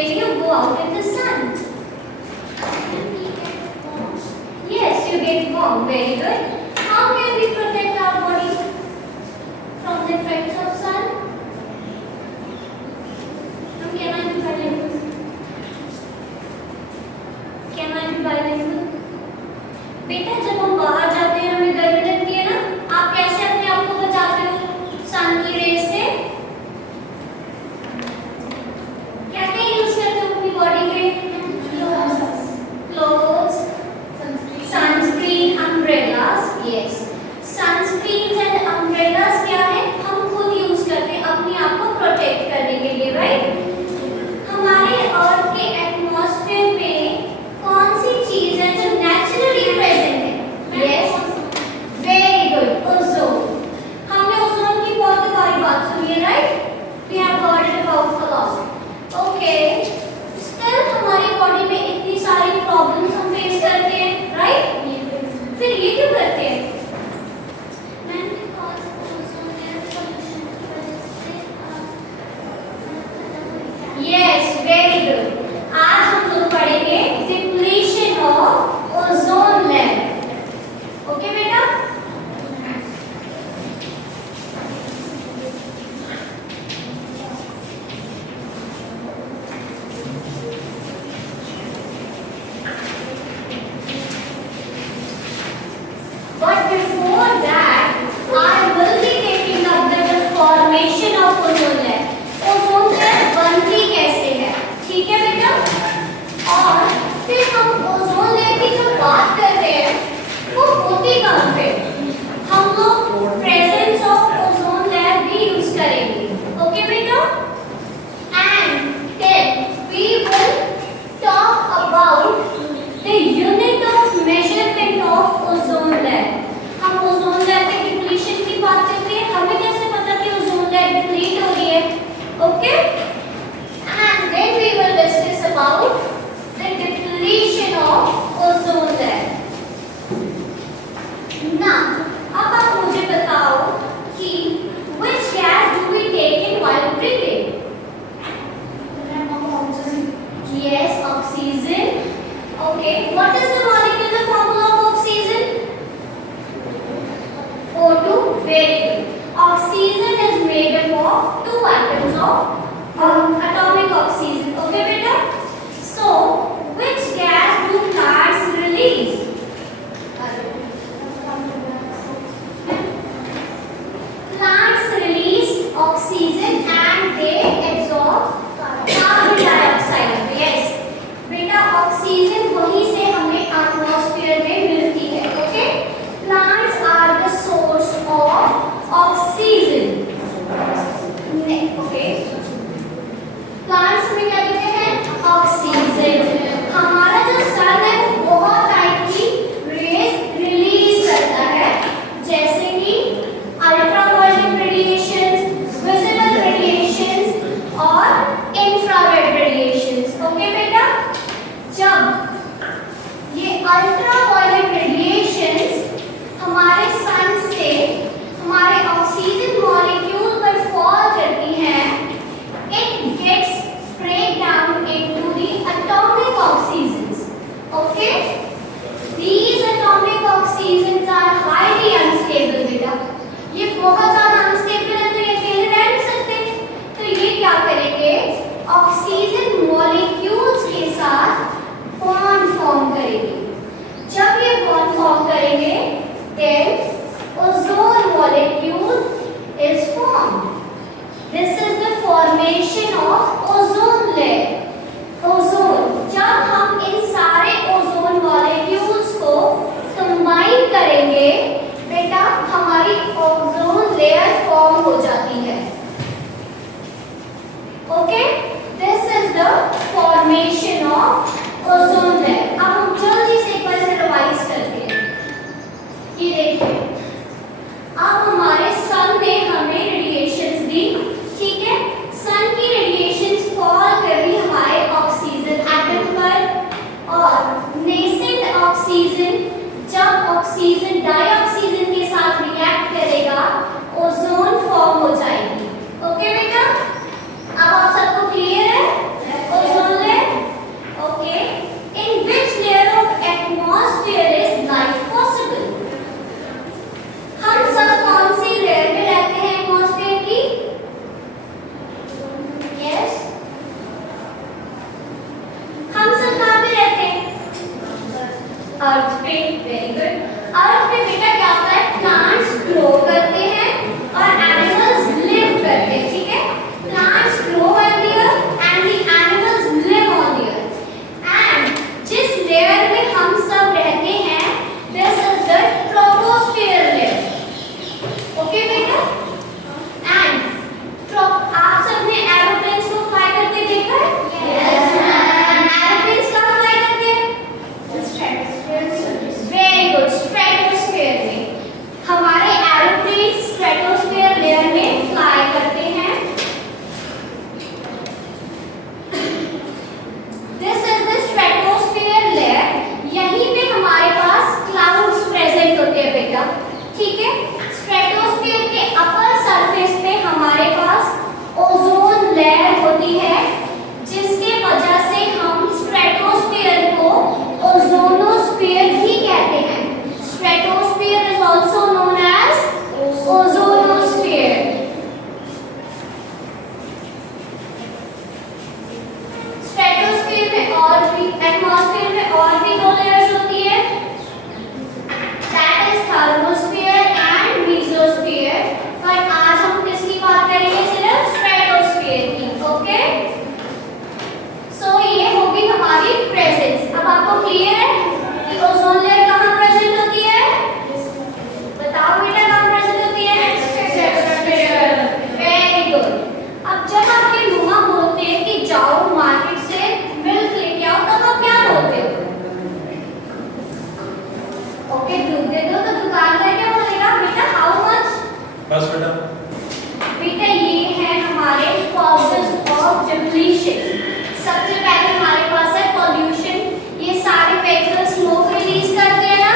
when you go out in the sun? Yes, you get warm. Very good. How can we protect our body from the effects of sun? Can I be bilingual? Can I be bilingual? बेटा जब हम बाहर जाते हैं हमें गर्मी लगती है ना, आप कैसे अपने आप को बचाते हो सन की रेज से? क्या क्या यूज करते हो अपनी बॉडी पे? Clothes, sunscreen, umbrellas. Yes, sunscreen and umbrellas क्या है? हम खुद यूज करते हैं अपने आप को प्रोटेक्ट करने के लिए, राइट? हमारे अर्थ के एटमॉस्फेयर में कौन सी चीज है जो नेचुरली प्रेजेंट है? Yes, very good, ozone. हमने ओजोन की बहुत बारी बात सुनी है, right? We have heard it about a lot. Okay, still हमारी बॉडी में इतनी सारी प्रॉब्लम्स हम फेस करते हैं, राइट? फिर ये क्यों करते हैं? Yes, very good. आज हम लोग पढ़ेंगे depletion of ozone layer. Okay बेटा? But before that, I will be taking up the formation of ozone layer. Ozone layer बनती कैसे है? ठीक है बेटा? और फिर हम ओजोन लेयर की जो बात कर रहे हैं वो होती कहाँ पे? हम लोग प्रेजेंस ऑफ ओजोन लेयर भी यूज करेंगे. ओके बेटा? And then we will talk about the unit of measurement of ozone layer. हम ओजोन लेयर के डिप्लीशन की बात करते हैं. हमें कैसे पता कि ओजोन लेयर डिप्लीट हो रही है? Okay? And then we will discuss about the depletion of ozone layer. Now, अब आप मुझे बताओ कि which gas do we take in while breathing? Yes, oxygen. Okay, what is the molecular formula of oxygen? O2. Very good. Oxygen is made up of two atoms of atomic oxygen. Okay, beta? So, which gas do plants release? Plants release oxygen and they absorb carbon dioxide. Yes. बेटा oxygen वहीं से हमें atmosphere में मिलती है. Okay? Plants are the source of oxygen. Okay? Plants में क्या देते हैं? ऑक्सीजन. हमारा जो सन है वो बहुत टाइप की रेज रिलीज करता है, जैसे कि अल्ट्रावायलेट रेडिएशंस, विजिबल रेडिएशंस और इंफ्रारेड रेडिएशंस. ओके बेटा? जब ये अल्ट्रावायलेट रेडिएशंस हमारे सन से हमारे ऑक्सीजन मॉलिक्यूल पर फॉल करती हैं, it gets break down into the atomic oxygens. Okay? These atomic oxygens are highly unstable बेटा. ये बहुत ज़्यादा unstable है तो ये अकेले रह नहीं सकते. तो ये क्या करेंगे? ऑक्सीजन मॉलिक्यूल्स के साथ बॉन्ड फॉर्म करेंगे. जब ये बॉन्ड फॉर्म करेंगे then ozone molecule is formed. This is the formation of ozone layer. Ozone, जब हम इन सारे ओजोन मॉलिक्यूल्स को कंबाइन करेंगे बेटा हमारी ओजोन लेयर फॉर्म हो जाती है. Okay? This is the formation of ozone layer. अब हम जल्दी से एक बार से रिवाइज करते हैं. ये देखिए, अब हमारे सन ने हमें रेडिएशंस दी. ठीक है? सन की रेडिएशन ठीक है। स्ट्रेटोस्फीयर के अपर सरफेस पे हमारे पास ओजोन लेयर होती है, जिसके वजह से हम स्ट्रेटोस्फीयर को ओजोनोस्फीयर भी कहते हैं। Stratosphere is also known as ozonosphere. Stratosphere में और भी, एटमॉस्फेयर में और भी दो लेयर्स होती है, that is thermosphere and mesosphere. पर आज हम किसकी बात करेंगे? सिर्फ स्ट्रेटोस्फीयर की। ओके, सो ये होगी हमारी प्रेजेंस। अब आपको क्लियर है कि ओजोन लेयर कहाँ प्रेजेंट होती है? बताओ बेटा, कहाँ प्रेजेंट होती है? Very good. अब जब आपके मम्मा बोलते हैं कि जाओ मार्केट से मिल्क लेके आओ, तब आप क्या बोलते हो? ओके, दूध दे दो, तो दुकानदार क्या बोलेगा? बेटा हाउ मच? बस बेटा। बेटा ये है हमारे कॉजेस ऑफ डिप्लीशन। सबसे पहले हमारे पास है पॉल्यूशन। ये सारे व्हीकल्स स्मोक रिलीज करते हैं ना,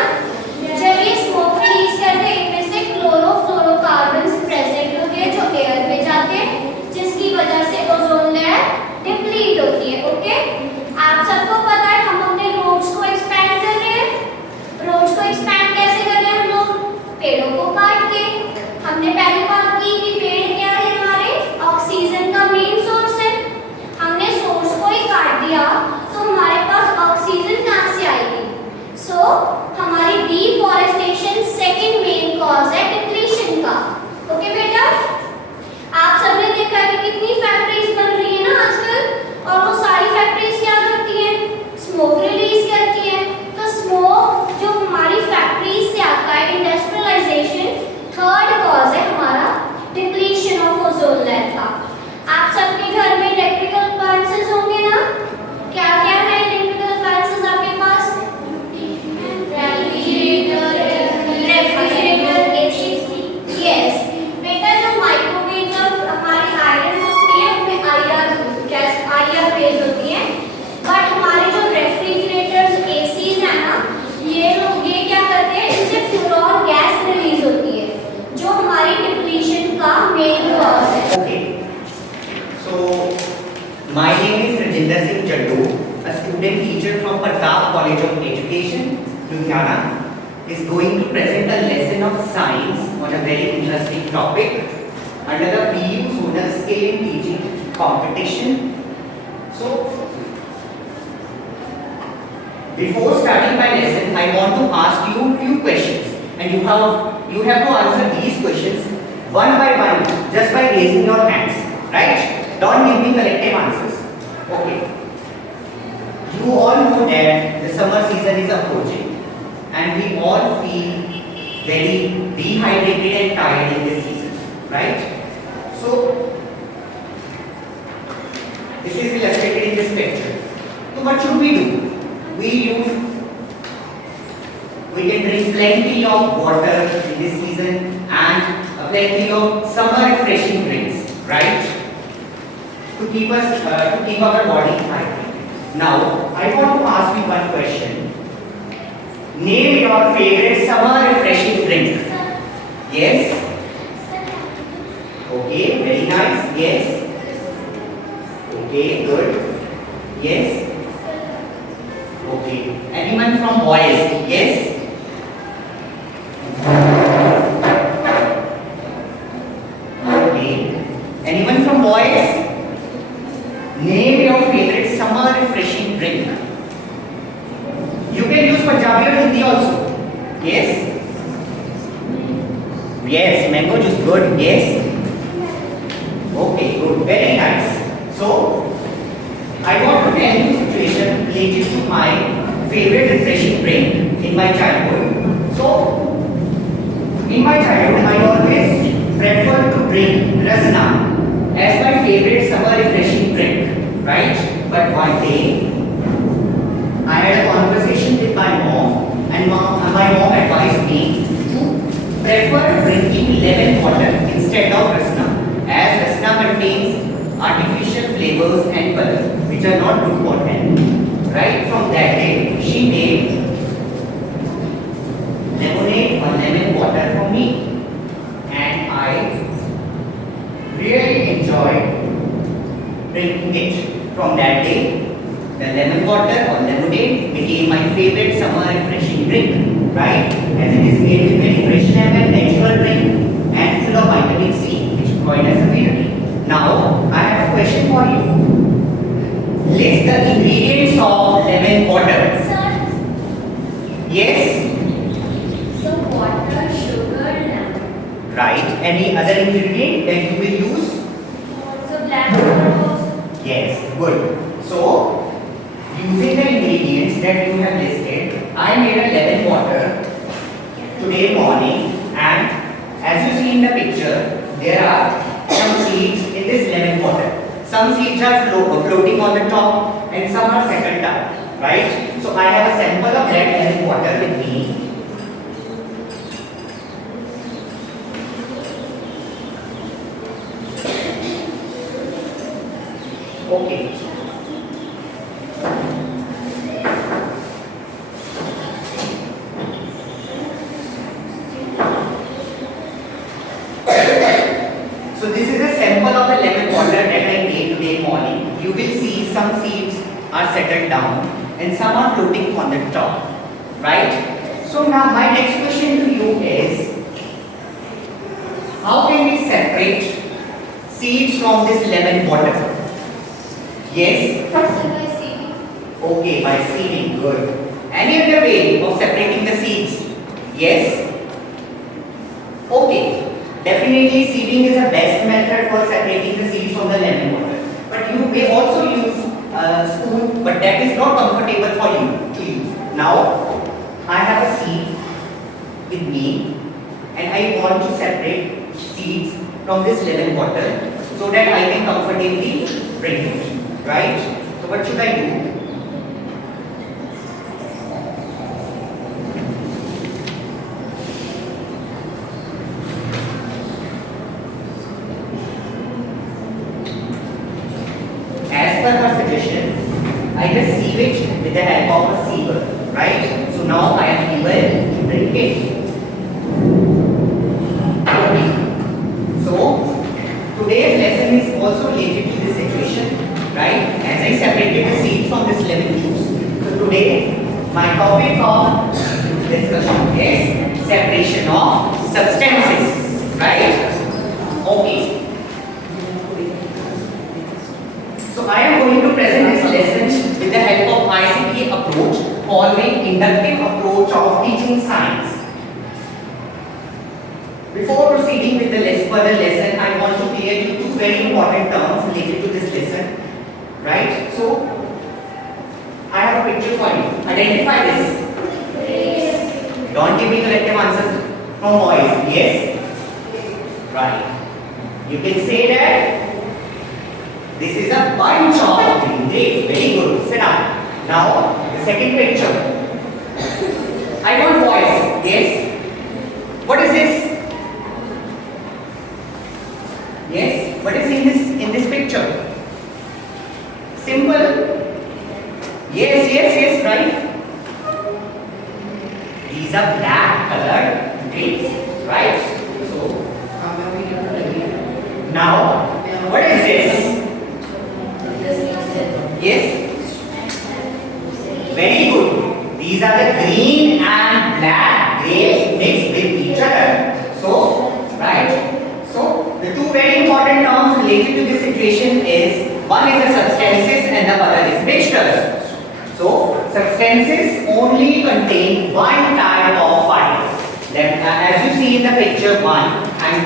जब ये स्मोक रिलीज करते हैं इनमें से क्लोरोफ्लोरोकार्बन्स प्रेजेंट होते हैं जो एयर में जाते हैं, जिसकी वजह से ओजोन लेयर डिप्लीट होती है। ओके, आप सबको पता है हम अपने रोड्स को एक्सपैंड कर रहे हैं। रोड्स को एक्सपैंड कैसे कर रहे हैं हम लोग? पेड़ों को काट के। हमने पहले बात की कि पेड़ क्या है? हमारे ऑक्सीजन का मेन सोर्स है। हमने सोर्स को ही काट दिया तो हमारे पास ऑक्सीजन कहाँ से आएगी? सो हमारी डिफॉरेस्टेशन सेकंड मेन कॉज है डिप्लीशन का। ओके बेटा, आप सबने देखा कि कितनी फैक्ट्रीज बन रही है ना आजकल, और वो सारी फैक्ट्रीज क्या करती हैं? स्मोक रिलीज करती हैं। तो स्मोक जो हमारी फैक्ट्रीज से आता है, इंडस्ट्रियलाइजेशन, थर्ड कॉज है हमारा डिप्लीशन ऑफ ओजोन लेयर का। आप सबके घर में इलेक्ट्रिकल अप्लायंसेस होंगे ना? क्या क्या है इलेक्ट्रिकल अप्लायंसेस आपके पास? Refrigerator, AC. यस बेटा, जो माइक्रोवेव और हमारी आयरन होती है उनमें आईआर रेज होती है, बट हमारे जो रेफ्रिजरेटर्स, एसीज है ना, ये क्या करते हैं? इनसे फ्लोर गैस रिलीज होती है, जो हमारी डिप्लीशन का मेन कॉज है। Okay. So, my name is Rajinder Singh Jaddu, a student teacher from Panjab College of Education, Ludhiana, is going to present a lesson of science on a very interesting topic under the PU Zonal Scale in Teaching competition. So, before starting my lesson, I want to ask you a few questions, and you have to answer these questions one by one, just by raising your hands, right? Don't give me collective answers. Okay. You all know that the summer season is approaching, and we all feel very dehydrated and tired in this season, right? So, this is illustrated in this picture. So, what should we do? We can drink plenty of water in this season and plenty of summer refreshing drinks, right? To keep our body hydrated. Now, I want to ask you one question. Name your favorite summer refreshing drink. Yes? Okay, very nice. Yes? Okay, good. Yes? Okay. Anyone from boys? Yes? Okay. Anyone from boys? Name your favorite summer refreshing drink. You can use Punjabi or Hindi also. Yes? Yes, mango juice, good. Yes? Okay, good. Very nice. So, I want to tell you a situation related to my favorite refreshing drink in my childhood. So, in my childhood, I always preferred to drink rasna as my favorite summer refreshing drink, right? But one day, I had a conversation with my mom, and my mom advised me to prefer drinking lemon water instead of rasna, as rasna contains artificial flavors and colors which are not good for health. Right from that day, she made lemonade or lemon water from me, and I really enjoyed drinking it from that day. The lemon water or lemonade became my favorite summer refreshing drink, right? As it is made with very fresh lemon, natural drink, and full of vitamin C, which provide us immunity. Now, I have a question for you. List the ingredients of lemon water. Sir, Yes, so water, sugar, lemon. right. Any other ingredient that you will use? So black pepper also. Yes, good. So, using the ingredients that you have listed, I made a lemon water today morning, and as you see in the picture, there are some seeds in this lemon water. Some seeds are floating on the top and some are settled down, right? So I have a sample of that lemon water with me. Okay. So this is a sample of the lemon water that I made today morning. You will see some seeds are settled down and some are floating on the top, right? So now my next question to you is, how can we separate seeds from this lemon water? Yes? So by seeding. Okay, by seeding, good. Any other way of separating the seeds? Yes? Okay. Definitely seeding is the best method for separating the seeds from the lemon water. But you may also use a spoon, but that is not comfortable for you to use. Now, I have a seed with me and I want to separate seeds from this lemon water so that I can comfortably drink it. Right? So what should I do? As per her suggestion, I just sieve it with the help of a siever, right? So now I am able to drink it. Okay. So today's lesson is also related to this situation, right? As I separated the seeds from this lemon juice. So today my topic of discussion is separation of substances, right? Okay. So I am going to present this lesson with the help of ICT approach, following inductive approach of teaching science. Before proceeding with the further lesson, I want to clear you two very important terms related to this lesson, right? So I have a picture for you. Identify this. Yes. Don't give me collective answers from voice. Yes? Right. You can say that this is a bunch of green grapes. Very good. Sit down. Now, the second picture. I want voice. Yes? What is this? Yes? What is in this picture? Simple. Yes, right? These are black colored grapes, right? So, now, what is this? Yes? Very good. These are the green and black grapes mixed with each other. So, right? So, the two very important terms related to this situation is, one is the substances and the other is mixtures. So, substances only contain one type of particle. Then, as you see in the picture 1 and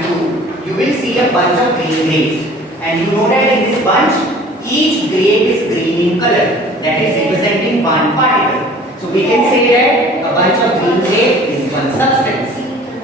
2, you will see a bunch of green grapes. And you know that in this bunch, each grape is green in color. That is representing one particle. So, we can say that a bunch of green grapes is one substance.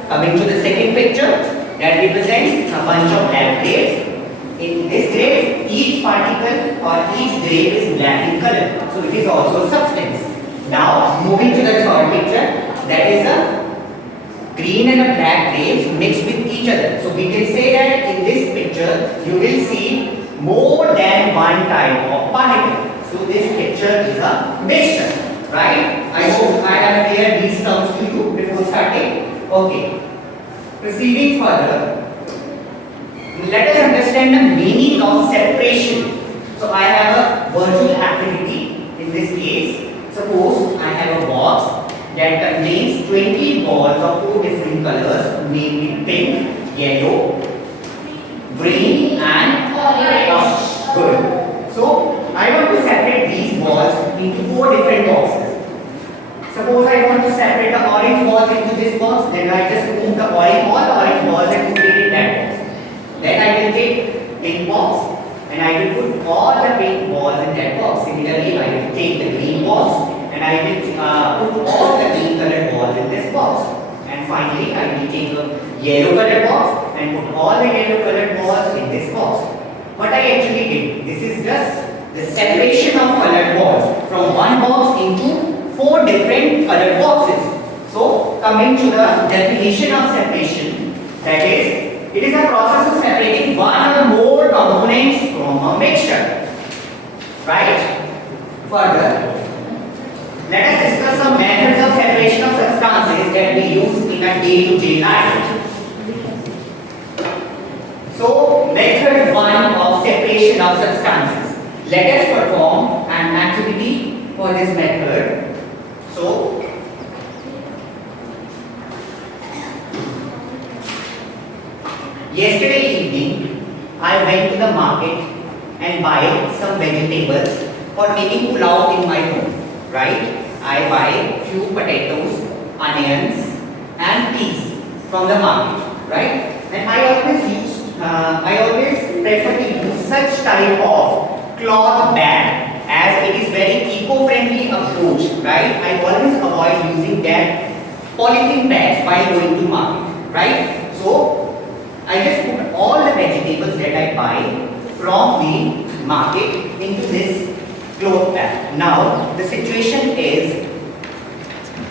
Coming to the second picture, that represents a bunch of black grapes. In this grape, each particle or each grape is black in color. So, it is also a substance. Now, moving to the third picture, that is a green and a black grapes mixed with each other. So, we can say that in this picture, you will see more than one type of particle. So, this picture is a mixture, right? I hope I have cleared these terms to you before starting. Okay. proceeding further, let us understand the meaning of separation. So I have a virtual activity in this case. Suppose I have a box that contains 20 balls of 4 different colors, namely pink, yellow, green and orange. Good. So I want to separate these balls into 4 different boxes. Suppose I want to separate the orange balls into this box, then I just move the orange balls and put it in that box. Then I will take pink box and I will put all the pink balls in that box. Similarly, I will take the green box and I will put all the green colored balls in this box. And finally, I will take a yellow colored box and put all the yellow colored balls in this box. What I actually did, this is just the separation of colored balls from one box into 4 different colored boxes. So, coming to the definition of separation, that is, it is a process of separating one or more components from a mixture. Right? Further, let us discuss some methods of separation of substances that we use in a day-to-day life. So, method 1 of separation of substances. Let us perform an activity for this method. So, yesterday evening, I went to the market and buy some vegetables for making pulao in my home. Right? I buy few potatoes, onions, and peas from the market. Right? And I always prefer to use such type of cloth bag, as it is very eco-friendly approach, right? I always avoid using that polythene bags while going to market, right? So I just put all the vegetables that I buy from the market into this cloth bag. Now the situation is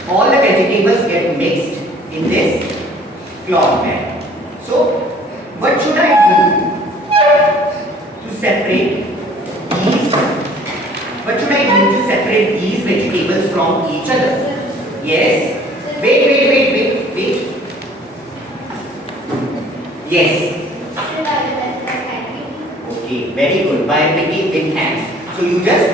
all the vegetables get mixed in this cloth bag. So what should I do to separate these? What should I do to separate these vegetables from each other? Yes. Wait. Yes. Okay, very good. By picking with hands. So you just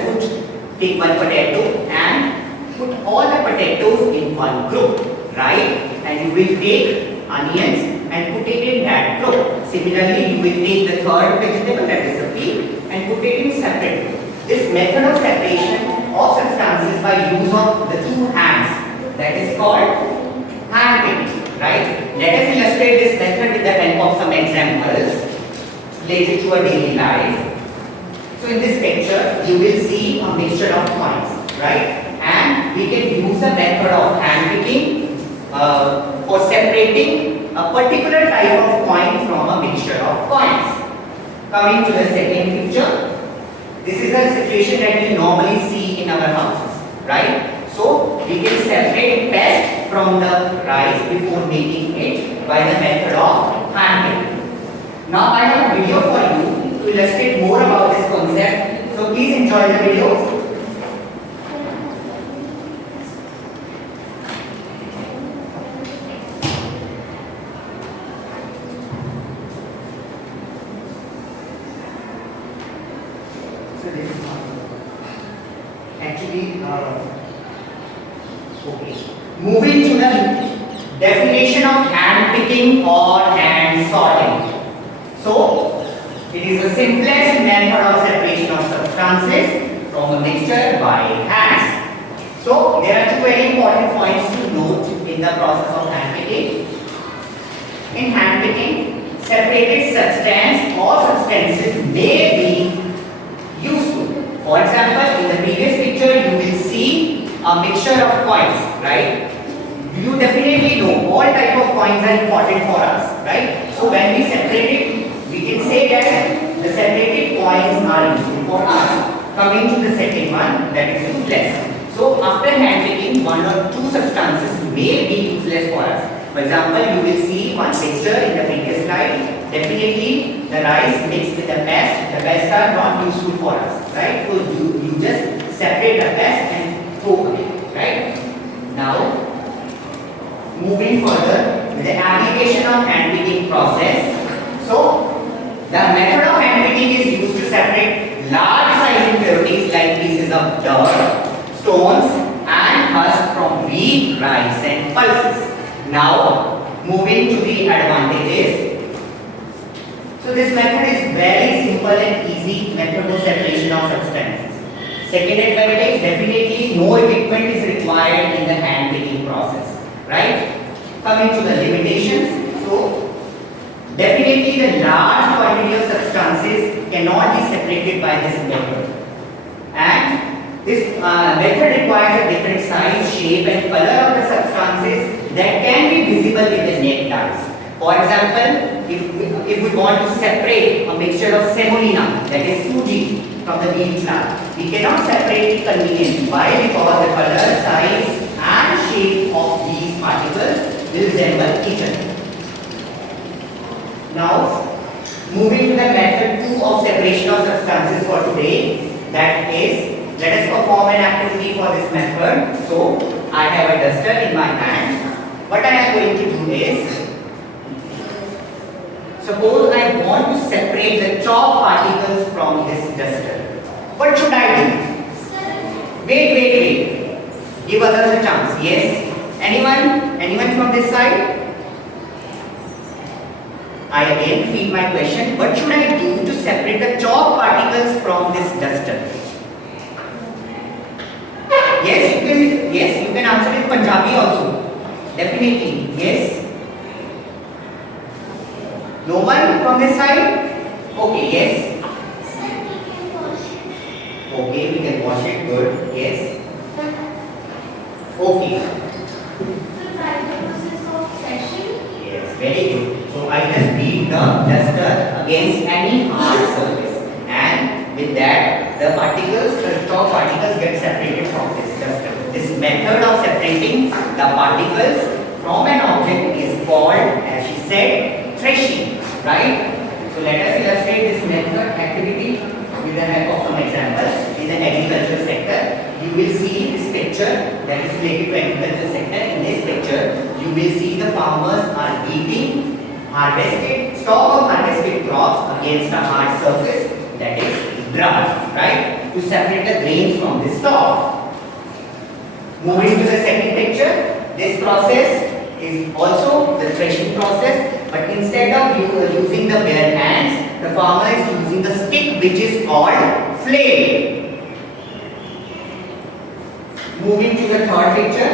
take one potato and put all the potatoes in one group, right? And you will take onions and put it in that group. Similarly, you will take the third vegetable, that is the pea, and put it in separate group. This method of separation of substances by use of the 2 hands, that is called hand picking, right? Let us illustrate this method with the help of some examples related to a daily life. So in this picture, you will see a mixture of coins, right? And we can use a method of hand picking for separating a particular type of coin from a mixture of coins. Coming to the second picture, this is a situation that we normally see in our houses, right? So we can separate pest from the rice before making it by the method of hand picking. Now I have a video for you to illustrate more about this concept. So please enjoy the video. So this is actually okay. Moving to the definition of hand picking or hand sorting. So it is the simplest method of separation of substances from a mixture by hands. So there are 2 very important points to note in the process of hand picking. In hand picking, separated substance or substances may be useful. For example, in the previous picture, you will see a mixture of coins, right? You definitely know all type of coins are important for us, right? So when we separate it, we can say that the separated coins are useful for us. Coming to the second one, that is useless. So after hand picking, 1 or 2 substances may be useless for us. For example, you will see one picture in the previous slide. Definitely the rice mixed with the pest are not useful for us, right? So you just separate the pest and throw away, right? Now moving further, the application of hand-picking process. So, the method of hand-picking is used to separate large size impurities like pieces of dirt, stones, and husk from wheat, rice, and pulses. Now, moving to the advantages. So, this method is very simple and easy method of separation of substances. Second advantage, definitely no equipment is required in the hand-picking process, right? Coming to the limitations, so definitely the large quantity of substances cannot be separated by this method, and this method requires a different size, shape, and color of the substances that can be visible with the naked eyes. For example, if we want to separate a mixture of semolina, that is suji, from the wheat flour, we cannot separate it conveniently. Why? Because the color, size, and shape of these particles will resemble each other. Now, moving to the method 2 of separation of substances for today, that is, let us perform an activity for this method. So, I have a duster in my hand. What I am going to do is, suppose I want to separate the chalk particles from this duster. What should I do? Wait. Give others a chance. Yes? Anyone from this side? I again repeat my question. What should I do to separate the chalk particles from this duster? Yes, you can answer in Punjabi also. Definitely. Yes. No one from this side? Okay, yes. Okay, we can wash it. Good. Yes. Okay. Yes, very good. So I just beat the duster against any hard surface, and with that, the particles, the chalk particles, get separated from this duster. This method of separating the particles from an object is called, as she said, threshing. Right? So let us illustrate this method activity with the help of some examples. In the agriculture sector, you will see this picture that is related to agriculture sector. In this picture, you will see the farmers are beating stalk of harvested crops against a hard surface, that is dry, right? To separate the grains from the stalk. Moving to the second picture, this process is also the threshing process. But instead of using the bare hands, the farmer is using the stick which is called flail. Moving to the third picture,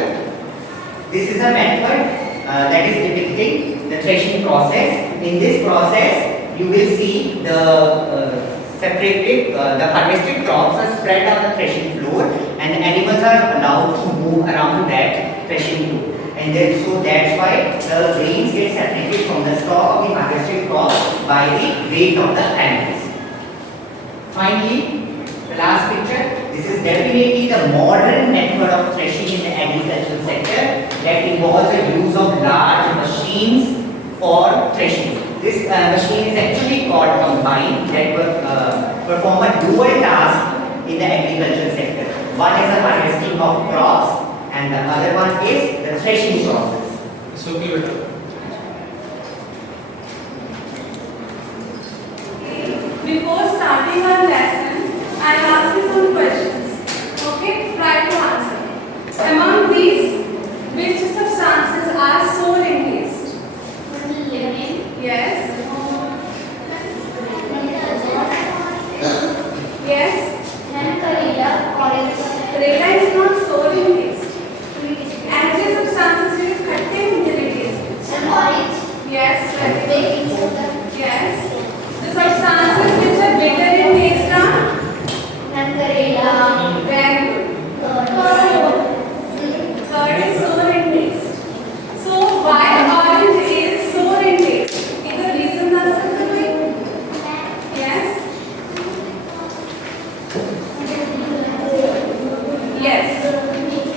this is a method that is depicting the threshing process. In this process, you will see the the harvested crops are spread on the threshing floor, and animals are allowed to move around that threshing floor. And then, so that's why the grains get separated from the stalk of the harvested crops by the weight of the animals. Finally, the last picture. This is definitely the modern method of threshing in the agricultural sector that involves the use of large machines for threshing. This machine is actually called combine that perform a dual task in the agricultural sector. One is the harvesting of crops, and the other one is the threshing process. So beta. Before starting our lesson, I ask you some questions. Okay, try to answer. Among these, which substances are sour in taste? Yes. Yes. Karela is not sour in taste. And the substances which are खट्टे मीठे taste. Yes. Yes. The substances which are bitter in taste are? Very good. Third is sour in taste. So why orange is sour in taste? Is the reason that's something? Yes. Yes.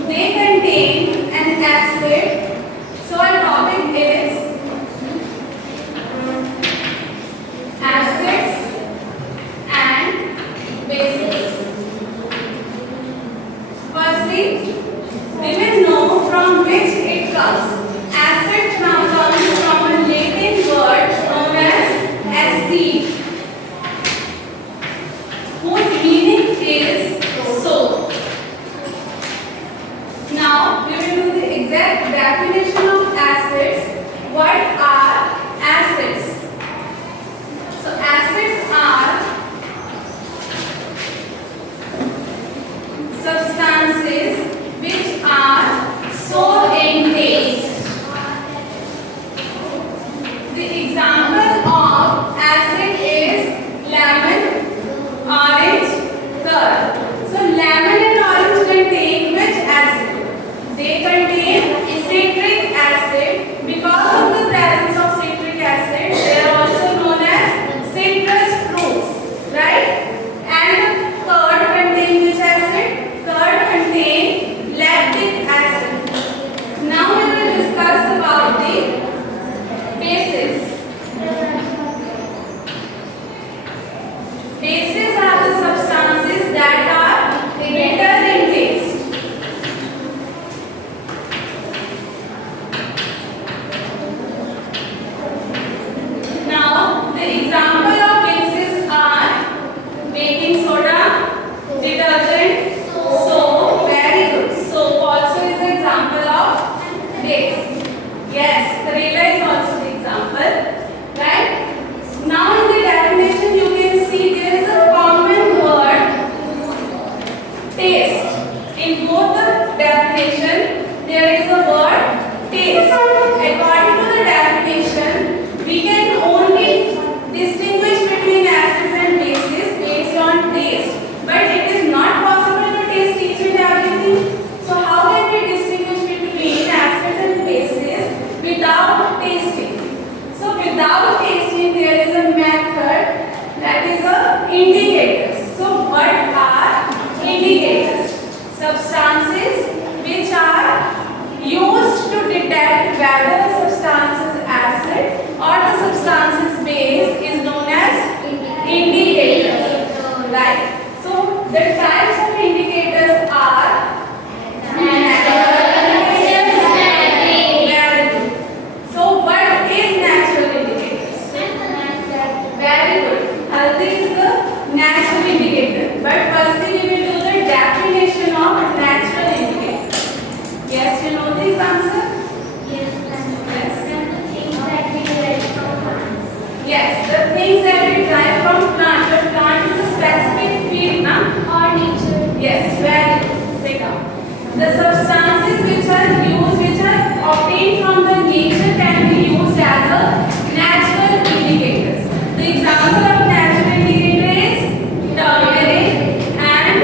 They contain an acid. So our topic is That is a indicators. So what are indicators? Substances which are used to detect whether a substance is acid or the substance is base is known as indicators. Right. So the types of indicators are natural. Very good. So what is natural indicators? Very good. Haldi is the natural indicator. But firstly we will do the definition of natural indicator. Yes, you know this answer? Yes. Yes. Yes. The things that we derive from plant. But plant is a specific field, na? Or nature. Yes, very good. Sit down. The substances which are obtained from the nature can be used as a natural indicators. The example of natural indicator is turmeric and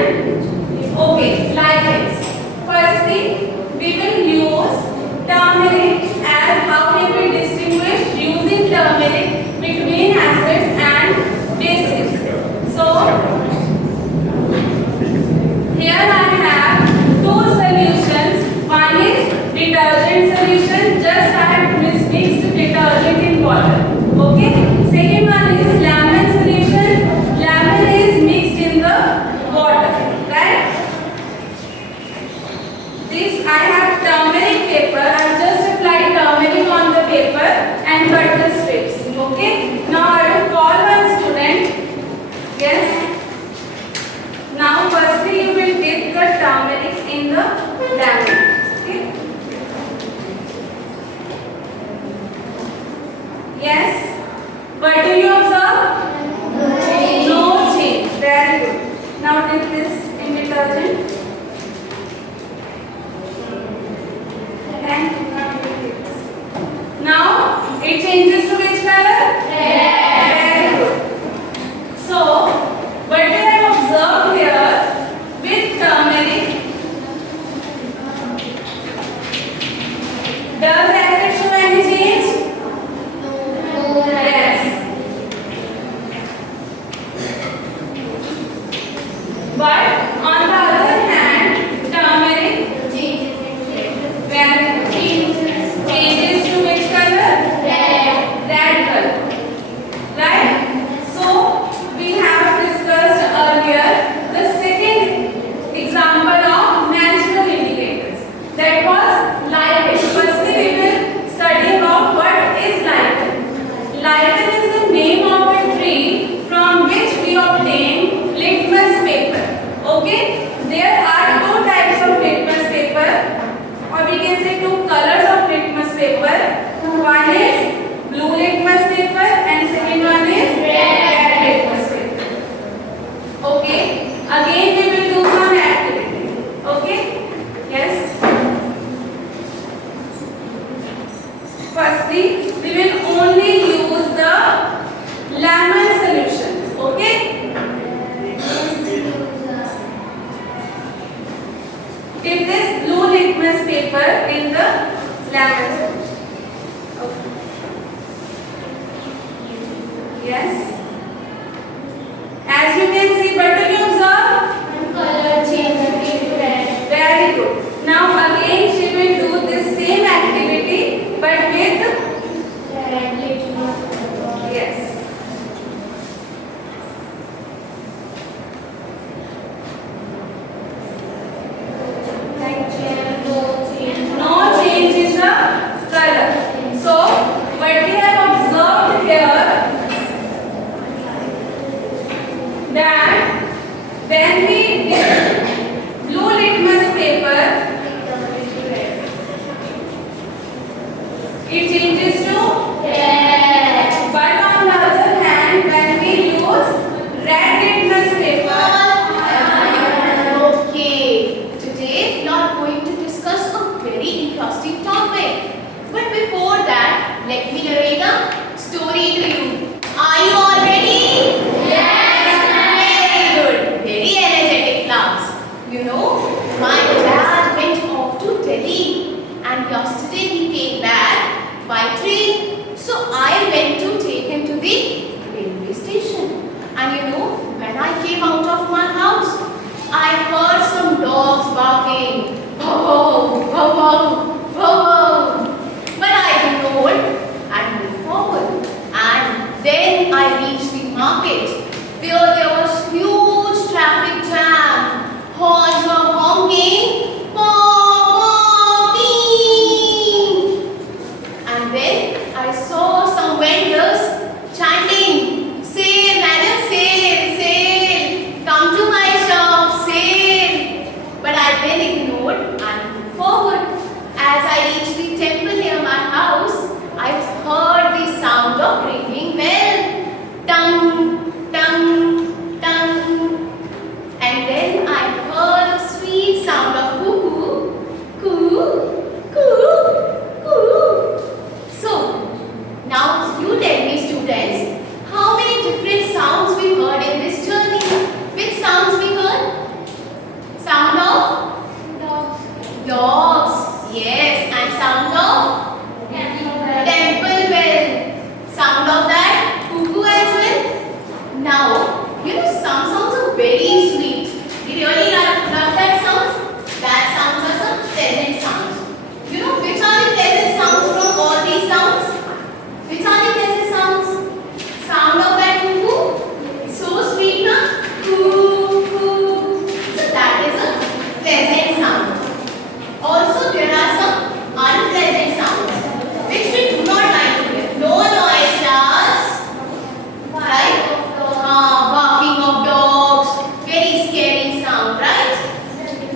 lichens. Firstly, we will use turmeric as how we will distinguish using turmeric between acids and bases. So here I have two solutions. One is detergent solution. Just I have mixed detergent in water. Okay. Second one is lemon solution. Lemon is mixed in the water. Right. This I have turmeric paper. I have just applied turmeric on the paper and cut the strips. Okay. Now I will call one student. Yes. Now firstly you will dip the turmeric in the lemon. Okay. Yes. What do you observe? No change. Very good. Now dip this in detergent. And now it changes to which color? Red. Very good. So what we have observed here with turmeric, does acid show any change? Yes. But on the other hand, turmeric changes to which color? Red color. Right? So we have discussed earlier the second example of natural indicators. That was lichen. Firstly we will study about what is lichen. Lichen is the name of a tree from which we obtain litmus paper. Okay? There are two types of litmus paper, or we can say two colors of litmus paper. One is blue litmus paper and second one is red litmus paper. Okay? Again we will do some activity. Okay? Yes? Firstly, we will only use the lemon solution. Okay? Dip this blue litmus paper in the lemon solution. Okay. Yes? As you can see, what do you observe? Color changes to red. Very good. Now again she will do this same activity but with Red litmus. yes. No change in the color. So what we have observed here, that market where there was huge traffic jam. Horns were honking, pom pom beep. And then I saw some vendors chanting, "Sale, madam, sale, sale! Come to my shop, sale!" But I then ignored and moved forward. As I reached the temple near my house, I heard the sound of ringing bell. Tung, tung, tung. And then I heard a sweet sound of cuckoo, coo, coo, coo. So, now you tell me, students, how many different sounds we heard in this journey? Which sounds we heard? Sound of Dogs. dogs. Yes, and sound of temple bell. Sound of that cuckoo as well. Now, you know some sounds are very sweet. We really love that sounds. That sounds are some pleasant sounds. You know which are the pleasant sounds from all these sounds? Which are the pleasant sounds? Sound of that cuckoo. It's so sweet, na? Coo, coo. So that is a pleasant sound. Also, there are some unpleasant sounds which we do not like to hear. No noise, class. Right? Barking of dogs. Very scary sound, right?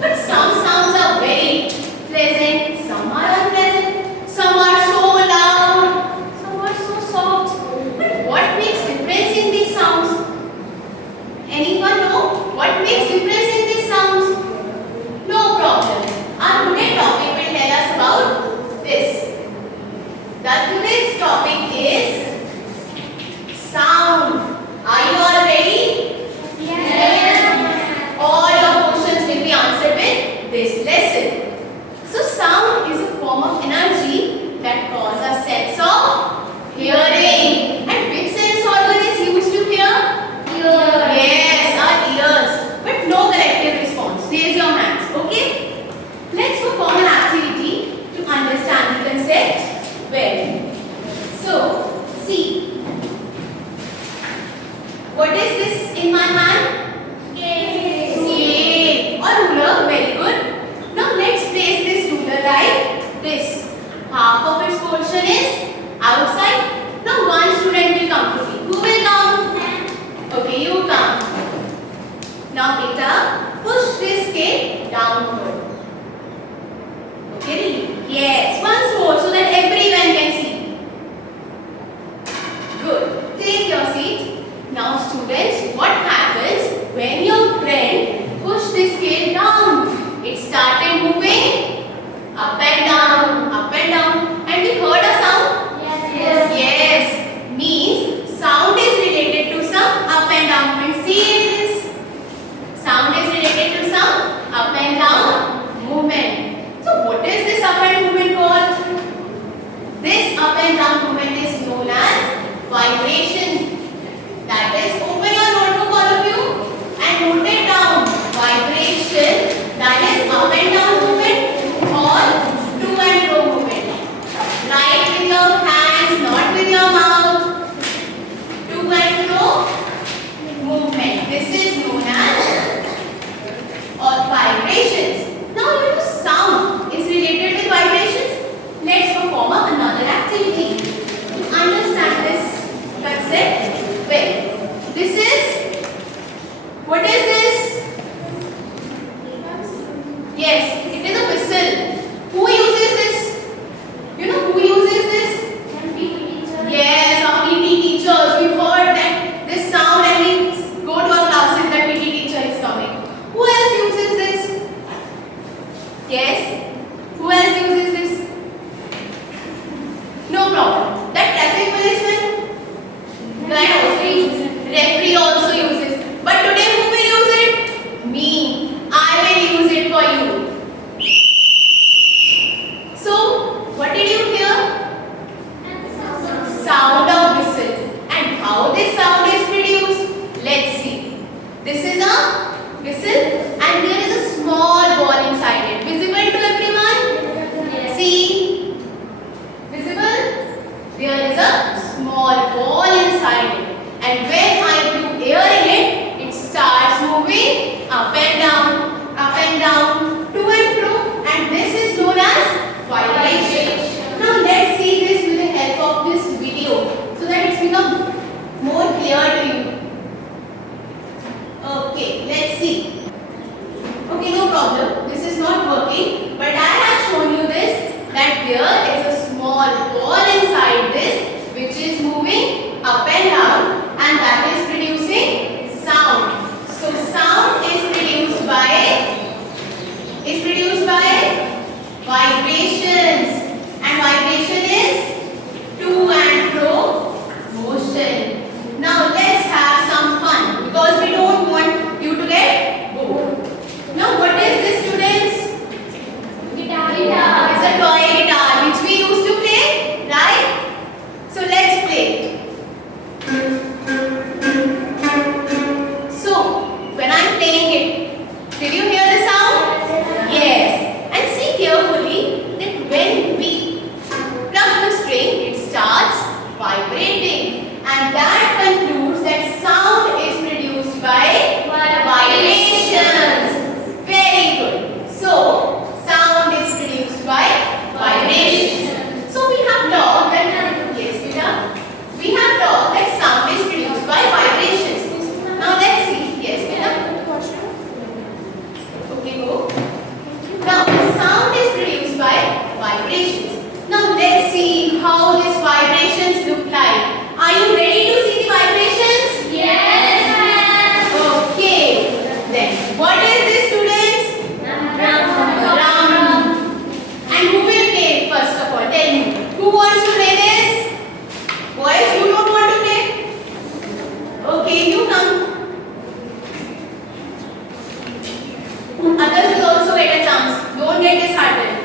But some sounds are very pleasant. Some are unpleasant. Some are so loud. Some are so soft. But what makes difference in these sounds? Anyone know what makes difference in these sounds? No problem. Our today's topic will tell us about this. Today's topic is sound. Are you all ready? Yes. All your questions will be answered with this lesson. So sound is a form of energy that causes a sense of hearing. And which sense organ is used to hear? Yes, our ears. But no collective response. Raise your hands, okay? Let's perform an activity to understand the concept well. So, see. What is this in my hand? Scale or ruler. Very good. Now let's place this ruler like this. Half of its portion is outside. Now one student will come to me. Who will come? Okay, you come. Now beta, push this scale downward. Okay, really? Yes, once more so that everyone can see. Good. Take your seat. Now students, what happens when your friend push this scale down? It started moving up and down, and we heard a sound? Yes. Means sound is related to some up and down movement. See this? Sound is related to some up and down movement. So what is this up and movement called? This up and down movement is known as vibration. That is, open your notebook all of you and note it down. Vibration, that is up and down movement or to and fro movement. Write with your hands, not with your mouth. To and fro movement. This is known as vibrations. Now you know sound is related with vibrations. Let's perform another activity to understand this concept well. This is, what is this? Yes, it is a whistle. Who uses this? You know who uses this? Yes, our PT teachers. We heard that this sound and we go to our classes that PT teacher is coming. Who else uses this? Yes? Who else uses this? No problem. That traffic policeman? That also uses it. Referee also uses. But today who will use it? Me. I will use it for you. So, what did you hear? Sound of whistle. And how this sound is produced? Let's see. This is a whistle and there is a small ball inside it. Visible to everyone? See? Visible? There is a small ball inside it. And more clear to you. Okay, let's see. Okay, no problem. This is not working, but I have shown you this, that there is a small ball inside this which is moving up and down, and that is producing sound. So sound is produced by vibrations, and vibration is to and fro motion. Now let's have some fun, because we don't want you to get bored. Now what is this, students? Guitar. It's a toy guitar which we used to play, right? So let's play. So when I'm playing it, did you hear the sound? Yes. And see carefully that when we pluck the string, it starts vibrating, and that concludes that sound is produced by vibrations. Very good. So sound is produced by vibrations. So we have talked that, yes, Beta, we have talked that sound is produced by vibrations. Now let's see. Yes, Beta. Okay, go. Now sound is produced by vibrations. Now let's see how these vibrations look like. Are you ready to see the vibrations? Yes, ma'am. Okay. Then what is this, students? Drum. And who will play first of all? Tell me. Who wants to play this? Boys, you don't want to play? Okay, you come. Others will also get a chance. Don't get disheartened.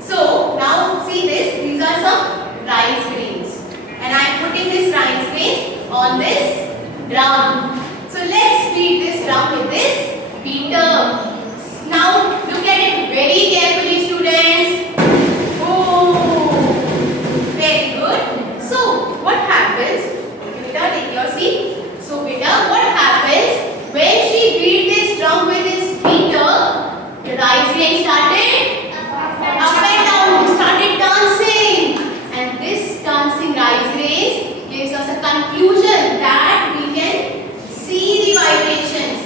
So now see this. These are some rice grains, and I am putting this rice grains on this drum. So let's beat this drum with this beater. Now look at it very carefully, students. Oh, very good. So what happens? Beta, take your seat. So Beta, what happens when she beat this drum with this beater? The rice grain started up and down, started dancing, and this dancing rice grains gives us a conclusion that we can see the vibrations.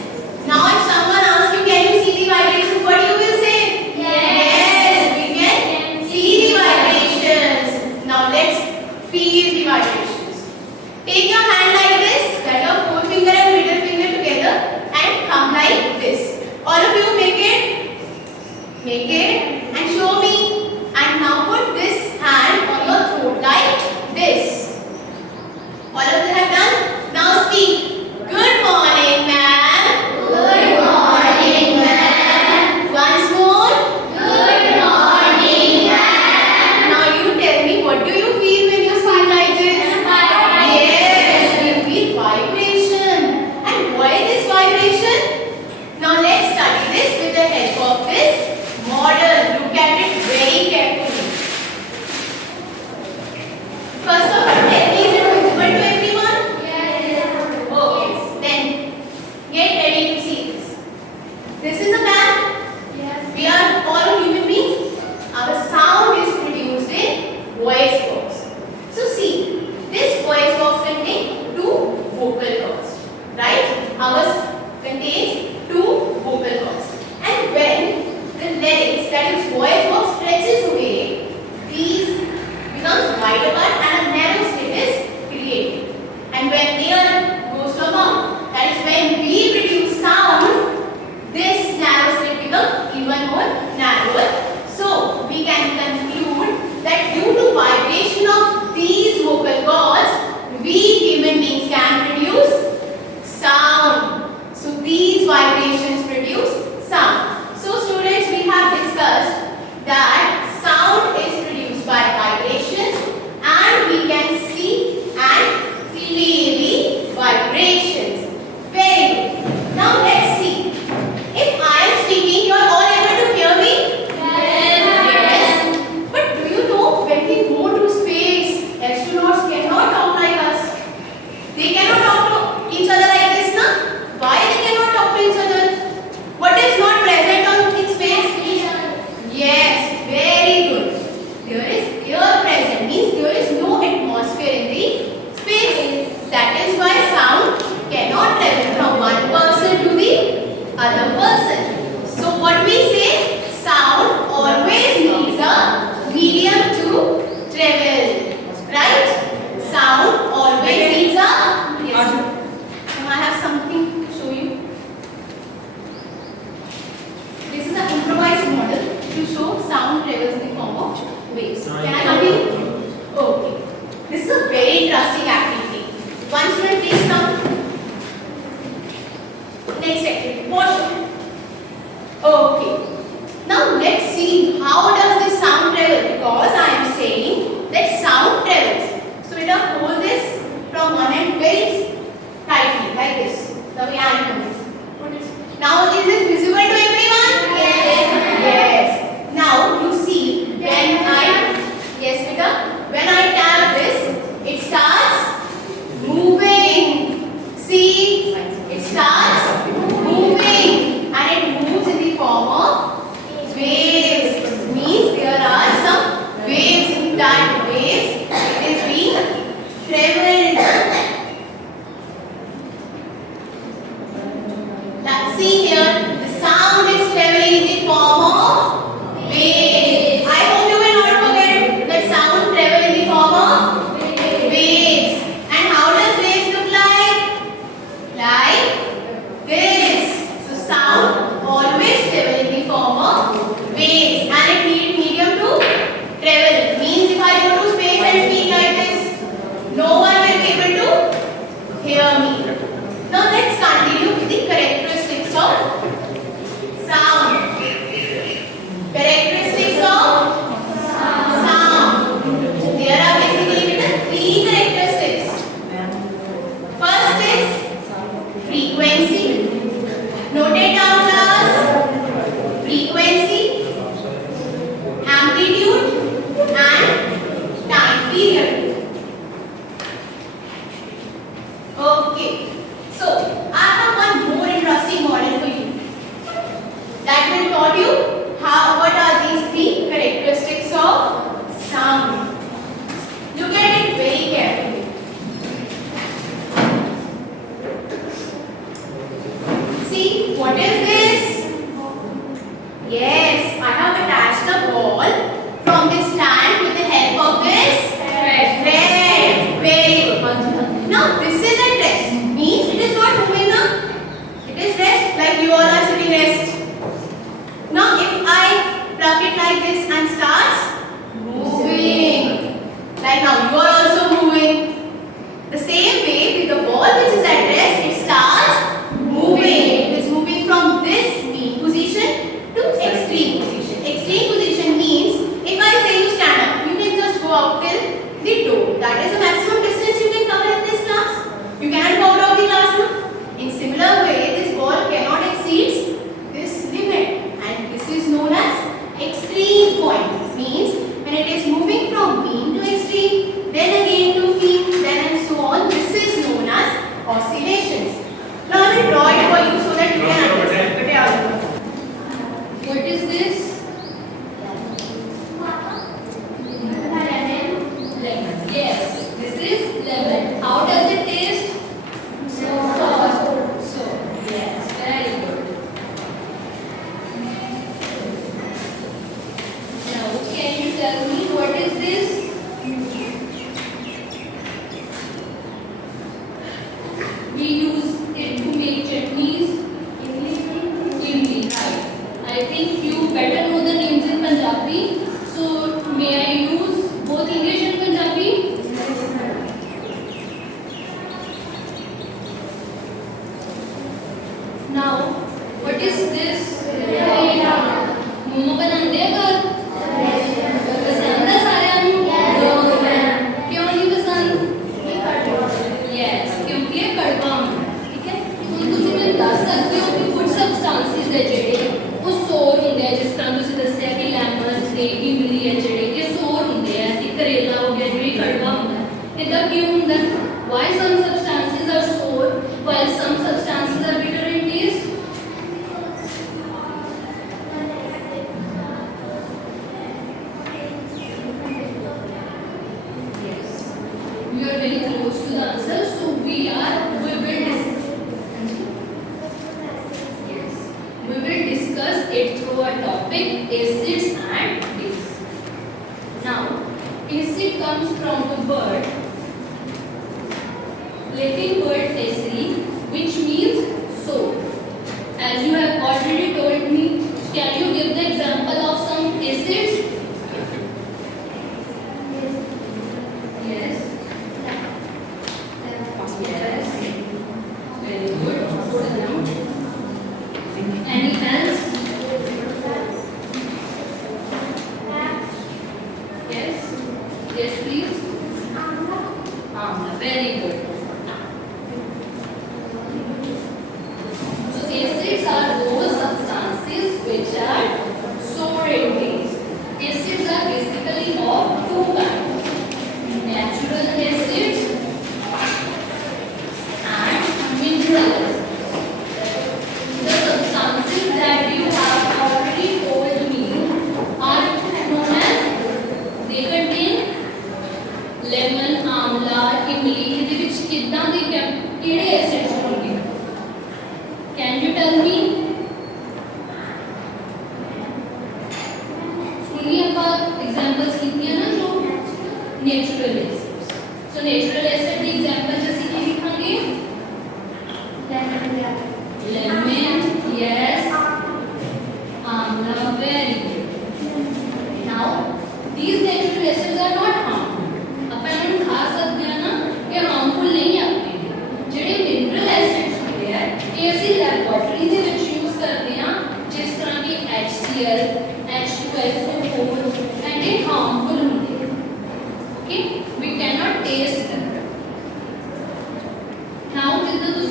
Now if someone asks you, can you see the vibrations, what you will say? Yes, we can see the vibrations. Now let's feel the vibrations. Take your hand like this, that your forefinger and middle finger together, and come like this. All of you make it and show me. And now put this hand on your throat like this. All of you have done? Now speak. Good morning, ma'am. Good morning, ma'am. Once more. Good morning, ma'am. Now you tell me, what do you feel when you speak like this? Yes, we feel vibration. And why this vibration? Now let's study this with the help of this model. Look at it very carefully. First of all, tell me, is it visible to everyone? Yes. Okay, then get ready to see this. This is a man. Yes. We are all human beings. Our sound is produced in voice box. So see, this voice box contains two vocal cords, right? Ours contains two vocal cords. And when the larynx, that is voice box, stretches away, these becomes wide apart and a narrow slit is created. And when air goes to a mouth, that is when we produce sound, this narrow slit becomes even more narrower. So we can conclude that due to vibration of these vocal cords, we human beings can produce sound. So these vibrations produce sound. So students, we have discussed that sound is produced by vibrations, and we can see and clearly very tightly, like this. The way I am doing. Now is it visible to everyone? Yes. Now you see when yes beta, when I tap this, it starts moving. See, it starts moving and it moves in the form of waves. Means there are some waves in that waves. It is being traveled. See here, the sound is traveling in the form of waves. I hope you will not forget that sound travel in the form of waves. And how does waves look like? Like this. So sound always travel in the form of waves, and it needs medium to travel. Means if I go to space and speak like this, no one will be able to hear me. Now let's continue with the characteristics of sound. Characteristics of sound. There are basically three characteristics. First is frequency. Note it down class. Frequency, amplitude and time period. Okay. So, I have one more interesting model for you that will taught you what are these three characteristics of sound. Look at it very carefully. See, what is this? Yes, I have attached the ball from this stand with the help of this thread. Very good. Now, this is a rest. Means it is not moving now. It is rest, like you all are sitting rest. Now if I plug it like this and starts moving, like now you are also moving. The same way with the ball which is at rest, it starts moving. It is moving from this mean position to extreme position. Extreme position means if I say you stand up, you can just go out till the door. That is the maximum distance you can cover in this class. You cannot go out of the class now. In similar way, this ball cannot exceed this limit, and this is known as extreme point. Means when it is moving from mean to extreme, then again to mean, then and so on. This is known as oscillations. Now I will draw it for you so that you can understand. What is this? Lemon. Yes, this is lemon. How does it taste? So, yes, very good. Now, can you tell me what is this? We use it to make chutneys. Imli, right. I think you better know the names in Punjabi. So, may I use both English and Punjabi? Now, what is this? Mama बनाते हैं घर? पसंद है सारे आपको? क्यों नहीं पसंद? Yes, क्योंकि ये कड़वा होता है, ठीक है? तो तुसी मैं दस सकते हो कि कुछ substances है जेडे वो सोर होंगे हैं, जिस तरह तुसी दस्या कि lemon ते इमली है जेडे ये सोर होंगे हैं, कि करेला हो गया जो ये कड़वा होता है। इधर क्यों होता है? Why some substances are sour while some substances are bitter in taste? We are very close to the answer, so we will discuss it through a topic acids and bases. Now, acid comes from the word Latin word acri, which means sour. As you have already told me, can you give the example of some acids? Yes. Yes. Very good. Any else?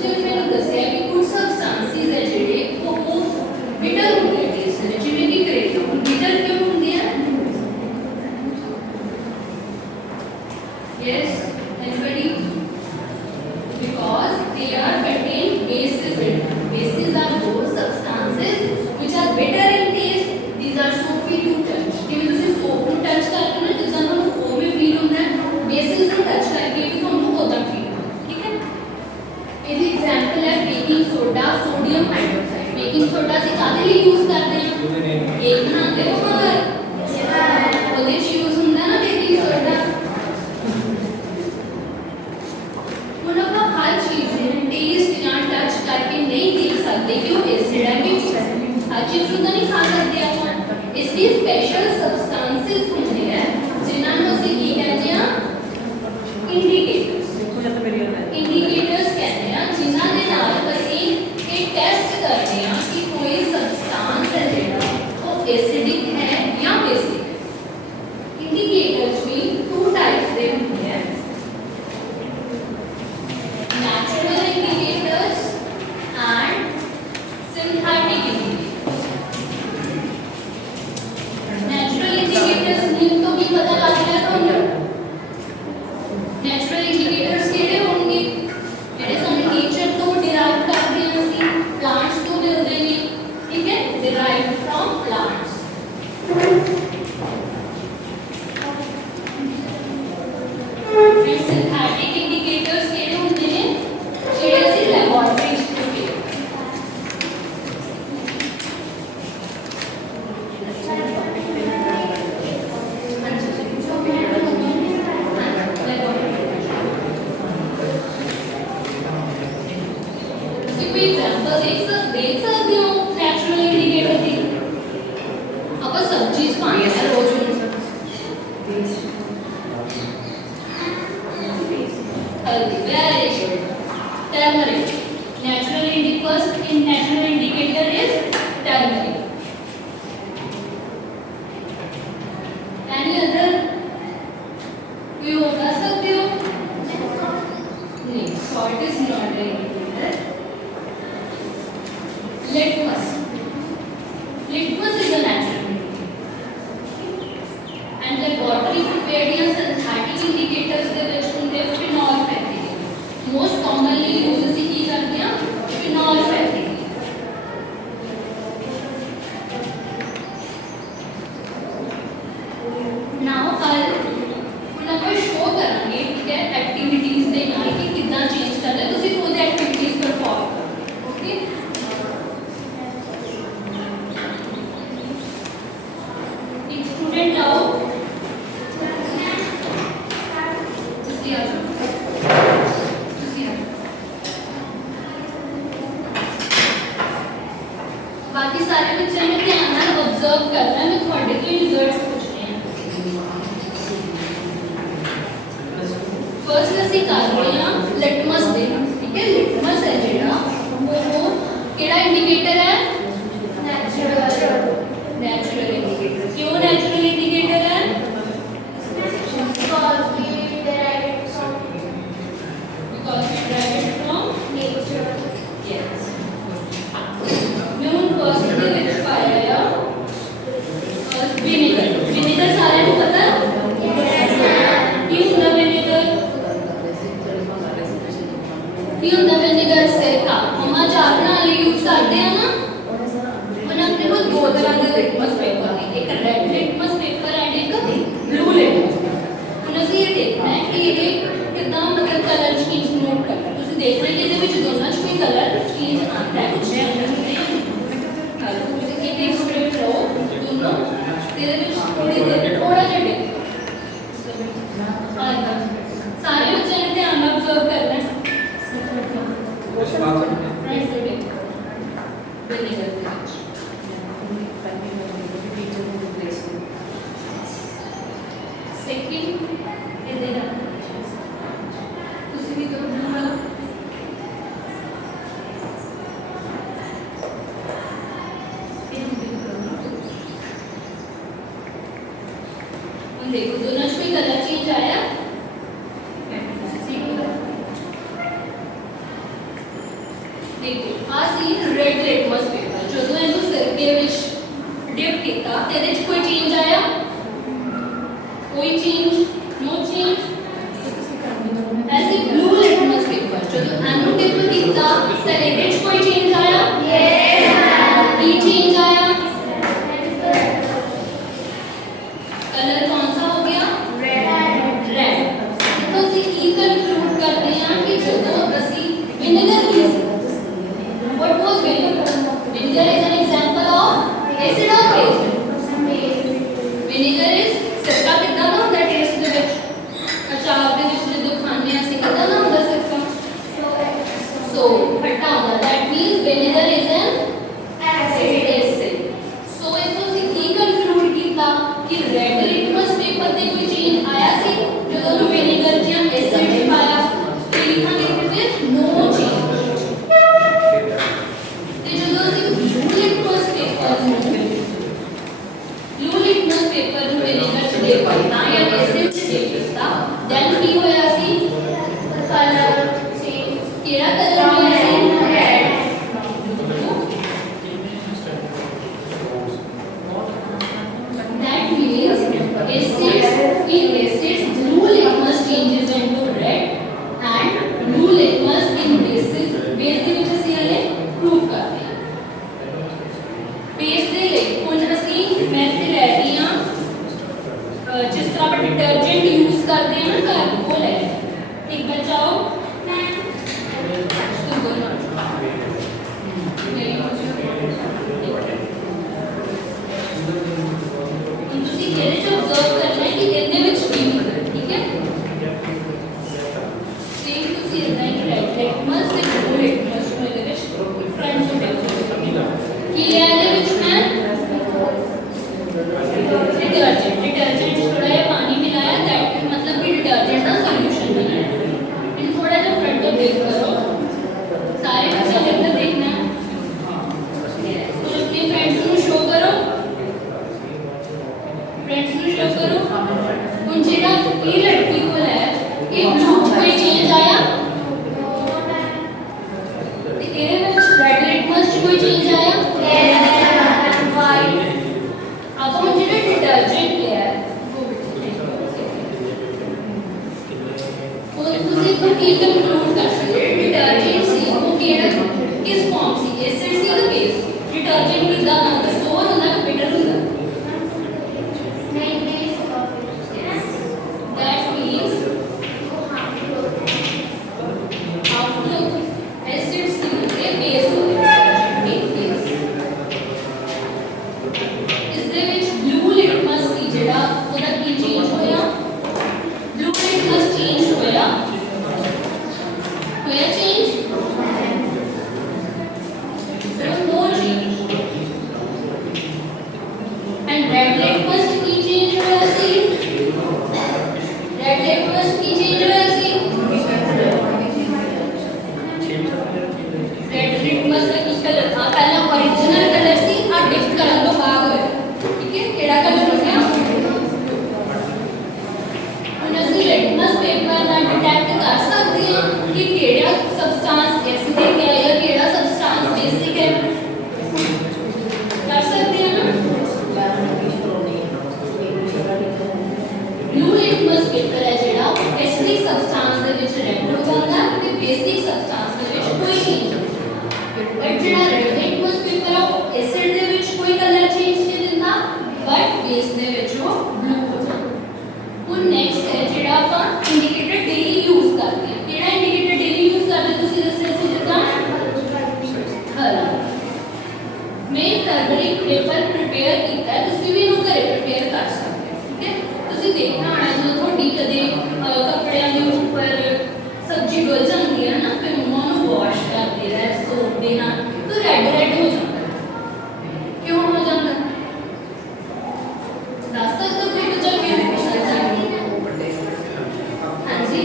ਤੁਸੀਂ ਮੈਨੂੰ ਦੱਸਿਆ ਕਿ ਕੁਝ ਸਬਸਟੈਂਸਿਸ ਹੈ ਜਿਹੜੇ ਉਹ bitter ਹੁੰਦੇ ਨੇ ਟੇਸਟ ਦੇ, ਜਿਵੇਂ ਕਿ ਕਰੇਲਾ ਬਿਟਰ ਕਿਉਂ ਹੁੰਦੇ ਆ? Yes, anybody? Because they are contain bases in them. Bases are those substances which are bitter in taste. These are soapy to touch. ਜਿਵੇਂ ਤੁਸੀਂ soap ਨੂੰ touch ਕਰਦੇ ਹੋ ਨਾ, ਜਿੱਦਾਂ ਤੁਹਾਨੂੰ ਉਹ ਵੀ feel ਹੁੰਦਾ ਹੈ, bases ਨੂੰ touch ਕਰਕੇ ਵੀ ਤੁਹਾਨੂੰ ਉਦਾਂ feel ਹੁੰਦਾ ਹੈ, ਠੀਕ ਹੈ? ਇਹਦੀ example ਹੈ baking soda, sodium hydroxide. Baking soda ਅਸੀਂ ਕਾਹਦੇ ਲਈ use ਕਰਦੇ ਹਾਂ? ਕੇਕ ਬਣਾਉਂਦੇ ਹੋ ਮਗਰ ਉਹਦੇ ਚ use ਹੁੰਦਾ ਨਾ baking soda. ਹੁਣ ਆਪਾਂ ਹਰ ਚੀਜ਼ ਨੂੰ ਟੇਸਟ ਜਾਂ ਟੱਚ ਕਰਕੇ ਨਹੀਂ ਦੇਖ ਸਕਦੇ ਕਿ ਉਹ ਐਸਿਡ ਹੈ ਕਿ ਹਰ ਚੀਜ਼ ਨੂੰ ਤਾਂ ਨਹੀਂ ਖਾ ਸਕਦੇ ਆਪਾਂ, ਇਸ ਲਈ ਸਪੈਸ਼ਲ ਸਬਸਟੈਂਸਿਸ ਹੁੰਦੇ ਹੈ ਜਿਨ੍ਹਾਂ ਨੂੰ ਅਸੀਂ ਕੀ ਕਹਿੰਦੇ ਆ? ਇੰਡੀਕੇਟਰਸ। ਇੰਡੀਕੇਟਰਸ ਕਹਿੰਦੇ ਆ ਜਿਨ੍ਹਾਂ ਦੇ ਨਾਲ ਅਸੀਂ ਇਹ ਟੈਸਟ ਕਰਦੇ ਆ ਕਿ ਕੋਈ ਸਬਸਟੈਂਸ ਹੈ ਜਿਹੜਾ ਉਹ ਐਸਿਡਿਕ ਹੈ ਜਾਂ ਬੇਸਿਕ ਹੈ। ਇੰਡੀਕੇਟਰਸ ਵੀ ਟੂ ਟਾਈਪਸ ਦੇ ਹੁੰਦੇ ਆ, natural indicators and synthetic indicators. Natural indicators नीम तो की पता लग गया ਤੁਹਾਨੂੰ? Natural indicators ਕਿਹੜੇ ਹੋਣਗੇ? ਜਿਹੜੇ ਸਾਨੂੰ nature ਤੋਂ derive ਕਰਦੇ ਹਾਂ ਅਸੀਂ, plants ਤੋਂ ਮਿਲਦੇ ਨੇ, ਠੀਕ ਹੈ? derived from plants. ਫਿਰ synthetic indicators ਕਿਹੜੇ ਹੁੰਦੇ ਨੇ? ਜਿਹੜੇ ਅਸੀਂ ਲੈਬੋਰੇਟਰੀ ਵਿੱਚ prepare ਤੁਸੀਂ ਕੋਈ ਐਗਜ਼ਾਮਪਲ ਦੇਖ ਸਕਦੇ ਹੋ ਨੈਚੁਰਲ ਇੰਡੀਕੇਟਰ ਦੀ? ਆਪਾਂ ਸਬਜ਼ੀ ਚ ਪਾਣੀ ਹੈ ਰੋਜ਼ ਨੂੰ healthy, very good. Turmeric. First in natural indicator is turmeric. Any other? कोई और बता सकते हो? नहीं, salt is not an indicator. Litmus. Litmus is a natural indicator. And laboratory prepared या synthetic indicators ਦੇ ਵਿੱਚ ਹੁੰਦੇ phenol phthalic. Most commonly used ਅਸੀਂ ਕੀ ਕਰਦੇ ਹਾਂ? Phenol phthalic. Now ਹੁਣ ਆਪਾਂ show ਕਰਾਂਗੇ ਠੀਕ ਹੈ ਐਕਟੀਵਿਟੀਜ਼ ਦੇ ਨਾਲ ਕਿ ਕਿੱਦਾਂ ਚੇਂਜ ਕਰਨਾ ਹੈ, ਤੁਸੀਂ ਖੁਦ ਐਕਟੀਵਿਟੀਜ਼ ਪਰਫਾਰਮ ਕਰੋ, ਓਕੇ? ਇੱਕ ਸਟੂਡੈਂਟ ਆਓ, ਤੁਸੀਂ ਆ ਜਾਓ, ਤੁਸੀਂ ਆ ਜਾਓ। ਬਾਕੀ ਸਾਰੇ ਬੱਚਿਆਂ ਨੇ ਧਿਆਨ ਨਾਲ ਆਬਜ਼ਰਵ ਕਰਨਾ ਹੈ, ਮੈਂ ਤੁਹਾਡੇ ਤੋਂ ਰਿਜ਼ਲਟਸ ਪੁੱਛਣੇ ਆ। ਫਰਸਟ ਅਸੀਂ ਕਰ ਰਹੇ ਹਾਂ ਲਿਟਮਸ ਦੇ, ਠੀਕ ਹੈ? ਲਿਟਮਸ ਹੈ ਜਿਹੜਾ ਉਹ ਕਿਹੜਾ ਇੰਡੀਕੇਟਰ ਹੈ? Natural indicator. क्यों नेचुरल इंडिकेटर है? because we derive it from nature. Yes. मैं उन फर्स्ट के विच पाया विनेगर। विनेगर सारे को पता है? क्यों होता विनेगर? क्यों होता विनेगर? सिरका मम्मा चाय बनाने लिए यूज करते हैं ना। अपने को दो तरह के लिटमस पेपर है, एक रेड लिटमस पेपर एंड एक ब्लू लिटमस पेपर। ਹੁਣ ਅਸੀਂ ਇਹ ਦੇਖਣਾ ਹੈ ਕਿ ਇਹ ਕਿਦਾਂ ਮਤਲਬ ਕਲਰ ਚੇਂਜ ਨੋਟ ਕਰਨਾ। ਤੁਸੀਂ ਦੇਖ ਰਹੇ ਕਿ ਇਹਦੇ ਵਿੱਚ ਦੋਨਾਂ 'ਚ ਕੋਈ ਕਲਰ ਚੇਂਜ ਆਉਂਦਾ ਹੈ, ਕੁਝ ਨਹੀਂ ਆਉਂਦਾ। ਤੁਸੀਂ ਇੱਕ ਇੱਕ ਸਟ੍ਰਿਪ ਲਓ ਦੋਨੋਂ, ਇਹਦੇ ਵਿੱਚ ਥੋੜੀ ਦੇਰ ਥੋੜਾ ਜਿਹਾ ਡਿਪ ਸਾਰੇ ਬੱਚਿਆਂ ਨੇ ਧਿਆਨ ਨਾਲ ਅਬਜ਼ਰਵ ਕਰਨਾ ਹੈ। ਰਾਈਟ ਸਾਈਡ ਵਿਨੇਗਰ ਦੇ ਵਿੱਚ सेकंड ये देना ਤੁਸੀਂ ਵੀ ਕਰੋ ਨਾ ਹੁਣ देखो दोनों में कलर चेंज आया। देखो आ सी रेड लिटमस पेपर जो इनू सिर के विच डिप किया तेरे च कोई चेंज आया कोई चेंज नो चेंज ऐसे ब्लू लिटमस पेपर जो इनू डिप किया तेरे च कोई चेंज आया यस की चेंज आया कलर कौन सा हो गया रेड तो ਅਸੀਂ ਕੀ ਕੰਕਲੂਡ ਕਰਦੇ ਹਾਂ ਕਿ ਜਦੋਂ ਅਸੀਂ vinegar use what was vinegar is an example of acid or base vinegar is ਸਿਰਕਾ ਕਿੱਦਾਂ ਦਾ ਹੁੰਦਾ ਟੇਸਟ ਦੇ ਵਿੱਚ ਅਚਾਰ ਦੇ ਵਿੱਚ ਜਦੋਂ ਖਾਂਦੇ ਹਾਂ ਅਸੀਂ ਕਿੱਦਾਂ ਦਾ ਹੁੰਦਾ ਸਿਰਕਾ so ਖੱਟਾ ਹੁੰਦਾ that means vinegar is an acid so ਇਹ ਤੋਂ ਅਸੀਂ ਕੀ ਕੰਕਲੂਡ ਕੀਤਾ ਕਿ ਰੈਡ ਲਿਟਮਸ ਪੇਪਰ ਤੇ ਕੋਈ ਚੇਂਜ ਆਇਆ ਸੀ ਜਦੋਂ ਉਹਨੂੰ ਵਿਨੇਗਰ ਜਾਂ ਐਸਿਡ ਪਾਇਆ ਤੇ ਲਿਖਾਂਗੇ ਫਿਰ ਨੋ ਚੇਂਜ ਤੇ ਜਦੋਂ ਅਸੀਂ ਬਲੂ ਲਿਟਮਸ ਪੇਪਰ ਨੂੰ ਵਿਨੇਗਰ ਚ ਡਿਪ ਕੀਤਾ ਜਾਂ ਐਸਿਡ ਚ ਡਿਪ ਕੀਤਾ ਦੈਨ ਕੀ ਹੋਇਆ ਸੀ ਕਲਰ ਚੇਂਜ ਕਿਹੜਾ ਕਲਰ ਹੋਇਆ ਸੀ red that means acids blue litmus changes into red and blue litmus in base ਦੇ ਵਿੱਚ ਅਸੀਂ ਹਲੇ ਪ੍ਰੂਵ ਕਰਦੇ ਹਾਂ ਬੇਸ ਦੇ ਲਈ ਹੁਣ ਅਸੀਂ ਮੈਂ ਤੇ ਲੈ ਰਹੀ ਹਾਂ ਜਿਸ ਤਰ੍ਹਾਂ ਆਪਾਂ ਡਿਟਰਜੈਂਟ ਯੂਜ਼ ਕਰਦੇ ਹਾਂ ਨਾ ਘਰ ਉਹ ਲੈ ਇੱਕ ਬਚਾਓ ਤੁਸੀਂ ਇਹਦੇ ਚ observe ਕਰਨਾ ਹੈ ਕਿ ਇਹਦੇ ਵਿੱਚ ਕੀ ਹੁੰਦਾ ਠੀਕ ਹੈ ਸੇਮ ਤੁਸੀਂ ਇਦਾਂ ਹੀ ਰਾਈਟ ਲਿਟਮਸ ਤੇ ਬਲੂ ਲਿਟਮਸ ਨੂੰ ਇਹਦੇ ਵਿੱਚ ਫਰੰਟ ਤੋਂ ਬੈਕ ਕੀ ਹੈ ਇਹਦੇ ਵਿੱਚ ਮੈਂ डिटर्जेंट थोड़ा जिहा पानी मिलाया दैट मतलब कि डिटर्जेंट का सॉल्यूशन बनाया इन थोड़ा जिहा फ्रंट तो देख करो सारे बच्चे लेकर देखना है तो अपने फ्रेंड्स को शो करो हुन जेड़ा ये लड़की को है ये ब्लू कोई चेंज आया ते ਇਹਦੇ ਵਿੱਚ रेड लिटमस ਚ कोई चेंज आया वाइट अब हम जो डिटर्जेंट है वो ਤੁਸੀਂ ਤੋਂ ਕੀ ਕੰਕਲੂਡ ਕਰ ਸਕਦੇ ਡਿਟਰਜੈਂਟ ਸੀ ਉਹ ਕਿਹੜਾ ਕਿਸ ਫਾਰਮ ਸੀ ਐਸਿਡ ਸੀ ਜਾਂ ਬੇਸ ਡਿਟਰਜੈਂਟ ਕਿੱਦਾਂ ਹੁੰਦਾ ਸੋਰ ਹੁੰਦਾ ਕਿ ਬਿਟਰ ਹੁੰਦਾ ਨਹੀਂ base that means outlook acids के base होते हैं base इस ਦੇ ਵਿੱਚ blue litmus ਸੀ ਜਿਹੜਾ ਉਹਦਾ ਕੀ ਚੇਂਜ ਹੋਇਆ blue litmus ਚੇਂਜ ਹੋਇਆ change no change and red litmus Ki change ਹੋਇਆ ਸੀ red litmus ਕੀ ਚੇਂਜ ਹੋਇਆ ਸੀ red litmus ਦਾ ਕੀ ਕਲਰ था ਪਹਿਲਾਂ original ਕਲਰ ਸੀ ਆ ਡਿਪ ਕਰਨ ਤੋਂ ਬਾਅਦ ਹੋਇਆ ਠੀਕ ਹੈ ਕਿਹੜਾ ਕਲਰ ਹੋ ਗਿਆ ਹੁਣ ਅਸੀਂ ਲਿਟਮਸ ਪੇਪਰ ਨਾਲ ਡਿਟੈਕਟ ਕਰ ਸਕਦੇ ਹਾਂ ਕਿ ਕਿਹੜਾ ਸਬਸਟੈਂਸ ਐਸਿਡਿਕ ਹੈ ਜਾਂ ਕਿਹੜਾ ਸਬਸਟੈਂਸ ਬੇਸਿਕ ਹੈ ਕਰ ਸਕਦੇ ਹਾਂ ਨਾ ਬਲੂ ਲਿਟਮਸ ਪੇਪਰ ਹੈ ਜਿਹੜਾ ਐਸਿਡਿਕ ਸਬਸਟੈਂਸ ਦੇ ਵਿੱਚ ਰੈਡ ਹੋ ਜਾਂਦਾ ਤੇ ਬੇਸਿਕ ਸਬਸਟੈਂਸ ਦੇ ਵਿੱਚ ਕੋਈ ਚੇਂਜ ਬਟ ਜਿਹੜਾ ਰੈਡ ਲਿਟਮਸ ਪੇਪਰ ਉਹ ਐਸਿਡ ਦੇ ਵਿੱਚ ਕੋਈ ਕਲਰ ਚੇਂਜ ਨਹੀਂ ਦਿੰਦਾ ਬਟ ਬੇਸ ਦੇ ਵਿੱਚ ਉਹ ਬਲੂ ਹੋ ਜਾਂਦਾ ਹੁਣ ਨੈਕਸਟ ਹੈ ਜਿਹੜਾ ਆਪਾਂ ਇੰਡੀਕੇਟਰ ਡੇਲੀ ਯੂਜ਼ ਕਰਦੇ ਹਾਂ ਕਿਹੜਾ ਇੰਡੀਕੇਟਰ ਡੇਲੀ ਯੂਜ਼ ਕਰਦੇ ਤੁਸੀਂ ਦੱਸਿਆ ਸੀ ਜਿੱਦਾਂ ਹਰਾ ਮੈਂ ਟਰਮਰਿਕ ਪੇਪਰ ਪ੍ਰਿਪੇਅਰ ਕੀਤਾ ਹੈ ਤੁਸੀਂ ਵੀ ਇਹਨੂੰ ਘਰੇ ਪ੍ਰਿਪੇਅਰ ਕਰ ਸਕਦੇ ਹੋ ਠੀਕ ਹੈ ਤੁਸੀਂ ਦੇਖਣਾ ਆਣਾ ਜਦੋਂ ਤੁਹਾਡੀ ਕਦੇ ਕੱਪੜਿਆਂ ਦੇ ਉੱਪਰ ਸਬਜ਼ੀ ਡੁੱਲ ਜਾਂਦੀ ਹੈ ਨਾ ਫਿਰ ਮੰਮਾ ਉਹਨੂੰ ਵਾਸ਼ ਕਰਦੇ ਰਹਿ ਸੋਪ ਦੇ ਨਾਲ ਤਾਂ ਰੈੱਡ ਹੋ ਜਾਂਦਾ ਕਿਉਂ ਹੋ ਜਾਂਦਾ ਦੱਸ ਸਕਦੇ ਹੋ ਕੋਈ ਬੱਚਾ ਕਿਉਂ ਹੋ ਸਕਦਾ ਹਾਂਜੀ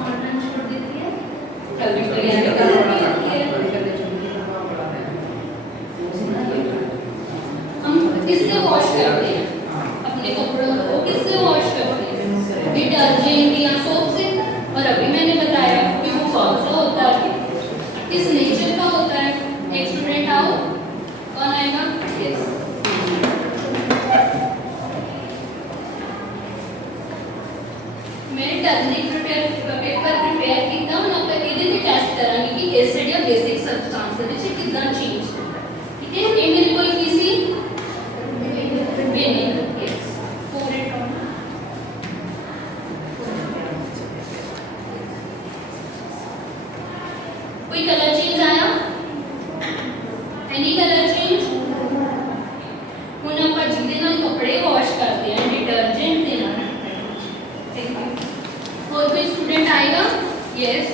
ऑनलाइन छोड़ देती है कभी करियर का हम किससे वॉश करते हैं अपने कपड़ों को किससे वॉश करते हैं डिटर्जेंट या सोप से और अभी मैंने बताया कि वो कौन सा होता है कोई कलर चेंज आया? Any colour change? हुण आपां जिहदे नाल कपड़े वॉश करते हैं डिटर्जेंट दे नाल, और कोई स्टूडेंट आएगा? यस।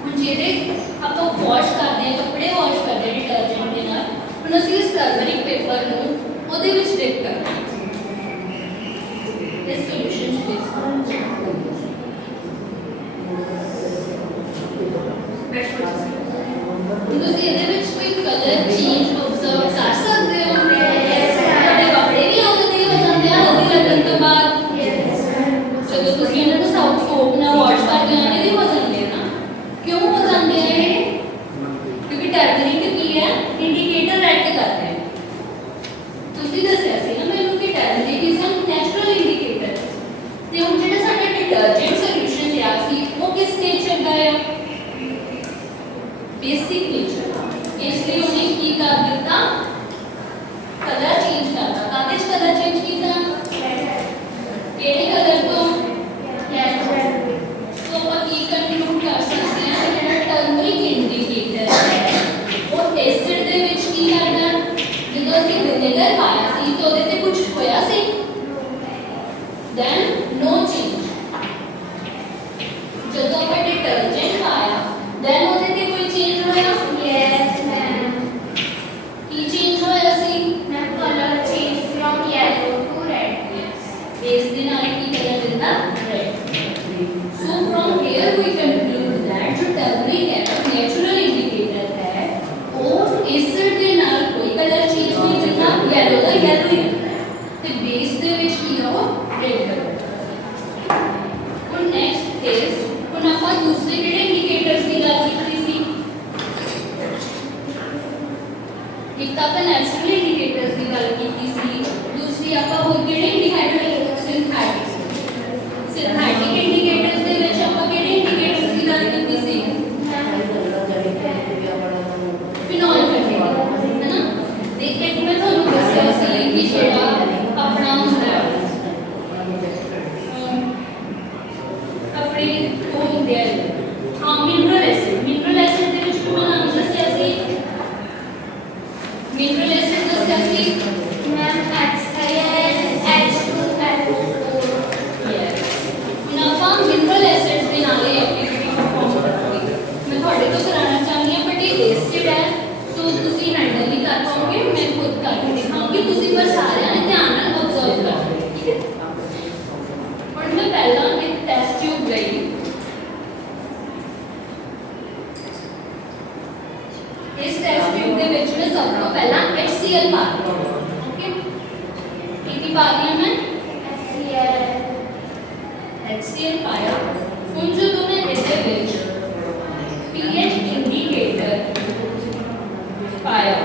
हुण जिहदे आपां वॉश करते हैं कपड़े वॉश करते हैं डिटर्जेंट दे नाल, हुण असीं इस टर्मरिक पेपर नूं ਉਹਦੇ ਵਿੱਚ ਡਿਪ ਕਰਨਾ ਇਸ ਸੋਲੂਸ਼ਨ ਚ ਤੁਸੀਂ ਇਹਦੇ ਵਿੱਚ ਕੋਈ ਕਲਰ ਚੇਂਜ ਆਬਜ਼ਰਵ ਕਰ ਸਕਦੇ ਹੋ? ਤੁਹਾਡੇ ਕੱਪੜੇ ਵੀ ਆਉਂਦੇ ਹੋ ਜਾਂਦੇ ਆ ਹਲਦੀ ਲੱਗਣ ਤੋਂ ਬਾਅਦ। ਜਦੋਂ ਤੁਸੀਂ ਇਹਨਾਂ ਨੂੰ ਸੋਪ ਨਾਲ ਵਾਸ਼ ਕਰਦੇ ਹੋ ਇਹਦੇ ਹੋ ਜਾਂਦੇ ਨਾ। ਕਿਉਂ ਹੋ ਜਾਂਦੇ ਆ ਇਹ? ਕਿਉਂਕਿ ਟਰਮਰਿਕ ਕੀ ਹੈ? ਇੰਡੀਕੇਟਰ ਰੈਡ ਕਰਦਾ ਹੈ। ਤੁਸੀਂ ਦੱਸਿਆ ਸੀ ਨਾ ਮੈਨੂੰ ਕਿ turmeric is a natural indicator. ਤੇ ਹੁਣ ਜਿਹੜਾ ਸਾਡਾ ਡਿਟਰਜੈਂਟ ਸੋਲੂਸ਼ਨ ਲਿਆ ਸੀ ਉਹ ਕਿਸ ਨੇਚਰ ਦਾ ਹੈ? Basic nature. इसलिए उन्हें की कर दिता कलर चेंज करता। कागज कलर चेंज किया केड़े कलर तो अपन की कंक्लूड कर सकते हैं कि जेड़ा टर्मरिक इंडिकेटर है वो एसिड दे विच की करदा जदों असि विनेगर पाया सी तो ओदे ते कुछ होया सी देन नो चेंज। जदों अपन डिटर्जेंट पाया देन ओदे ते कोई चेंज होया? Yes ma'am. की चेंज होया सी? Ma'am colour change from yellow to red. Yes base दे नाल की कलर दिंदा red. So from here we conclude that जो टर्मरिक है नेचुरल इंडिकेटर है और एसिड दे नाल कोई कलर चेंज नहीं दिंदा, येलो दा येलो ही रहंदा है ते बेस दे विच की हो रेड कलर। और नेक्स्ट इज ਹੁਣ ਆਪਾਂ दूसरे ਕਿਹੜੇ इंडिकेटर्स ਦੀ ਗੱਲ ਕੀਤੀ ਸੀ? ਇੱਕ ਤਾਂ ਆਪਾਂ ਨੈਚੁਰਲ ਇੰਡੀਕੇਟਰਸ ਦੀ ਗੱਲ ਕੀਤੀ ਸੀ, ਦੂਸਰੀ ਆਪਾਂ ਹੋਰ ਕਿਹੜੇ ਇੰਡੀਕੇਟਰ? ਸਿੰਥੈਟਿਕ ਇੰਡੀਕੇਟਰਸ ਦੇ ਵਿੱਚ ਆਪਾਂ ਕਿਹੜੇ ਇੰਡੀਕੇਟਰਸ ਦੀ ਗੱਲ ਕੀਤੀ ਸੀ? ਫਿਨੋਲ ਫੈਬਰਿਕ ਹੈ ਨਾ। ਤੇ ਇੱਕ ਮੈਂ ਤੁਹਾਨੂੰ ਦੱਸਿਆ ਸੀ ਕਿ ਜਿਹੜਾ ਆਪਣਾ ਹੁੰਦਾ ਹੈ ਆਪਣੇ ਉਹ ਹੁੰਦੇ ਆ ਮਿਨਰਲ ਐਸਿਡ ਦੇ ਵਿੱਚ ਮੈਂ ਨਾਮ ਦੱਸਿਆ ਸੀ। मिनरल एसिड ਦੱਸਿਆ ਸੀ ਮੈਮ H2SO4। ਯੈਸ। ਹੁਣ ਆਪਾਂ ਮਿਨਰਲ ਐਸਿਡਸ ਦੇ ਨਾਲ ਇਹ ਐਕਟੀਵਿਟੀ ਪਰਫਾਰਮ ਕਰਾਂਗੇ। ਮੈਂ ਤੁਹਾਡੇ ਤੋਂ ਕਰਾਉਣਾ ਚਾਹੁੰਦੀ ਹਾਂ ਬਟ ਇਹ ਐਸਿਡ ਹੈ ਸੋ ਤੁਸੀਂ ਹੈਂਡਲ ਨਹੀਂ ਕਰ ਪਾਓਗੇ, ਮੈਂ ਖੁਦ ਕਰਕੇ ਦਿਖਾਉਂਗੀ। ਤੁਸੀਂ ਬਸ ਸਾਰਿਆਂ ਨੇ ਧਿਆਨ ਨਾਲ ਆਬਜ਼ਰਵ ਕਰਨਾ, ਠੀਕ ਹੈ? ਹੁਣ ਮੈਂ ਪਹਿਲਾਂ ਇੱਕ ਟੈਸਟ ਟਿਊਬ ਲਈ इस टेस्ट ट्यूब के ਵਿੱਚ मैं सब तो पहला HCl पा रही हूं। ओके कितनी पा रही हूं मैं? HCl पाया। ਹੁਣ ਜਦੋਂ ਮੈਂ ਇਹਦੇ ਵਿੱਚ pH इंडिकेटर पाया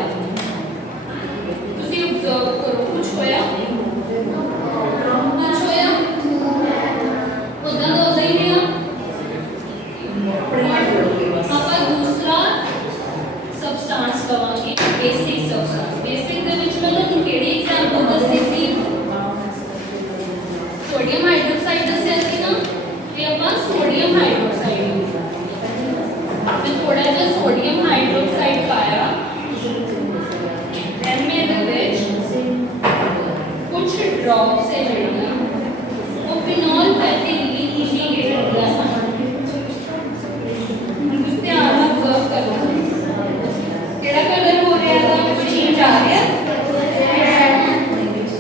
ਤੁਸੀਂ ऑब्जर्व करो कुछ होया? कुछ होया? उधर तो सही नहीं ਆਪਾਂ दूसरा ਸਬਸਟੈਂਸ ਲਵਾਂਗੇ ਬੇਸਿਕ ਸਬਸਟੈਂਸ। ਬੇਸਿਕ ਦੇ ਵਿੱਚ ਮੈਂ ਤੁਹਾਨੂੰ ਕਿਹੜੀ ਐਗਜ਼ਾਮਪਲ ਦੱਸੀ ਸੀ? ਸੋਡੀਅਮ ਹਾਈਡਰੋਕਸਾਈਡ ਦੱਸਿਆ ਸੀ ਨਾ, ਤੇ ਆਪਾਂ ਸੋਡੀਅਮ ਹਾਈਡਰੋਕਸਾਈਡ ਮੈਂ ਥੋੜਾ ਜਿਹਾ ਸੋਡੀਅਮ ਹਾਈਡਰੋਕਸਾਈਡ ਪਾਇਆ। then ਮੈਂ ਇਹਦੇ ਵਿੱਚ ਕੁਝ ਡ੍ਰੌਪਸ ਹੈ ਜਿਹੜੀਆਂ ਉਹ ਫਿਨੋਲ ਪੈਥੀਲੀਨ ਇੰਡੀਕੇਟਰ ਦਾ ਤੁਸੀਂ ਧਿਆਨ ਨਾਲ observe ਕਰਨਾ। ਕਿਹੜਾ ਕਲਰ ਹੋ ਰਿਹਾ ਹੈ? ਕੋਈ ਚੇਂਜ ਆ ਰਿਹਾ?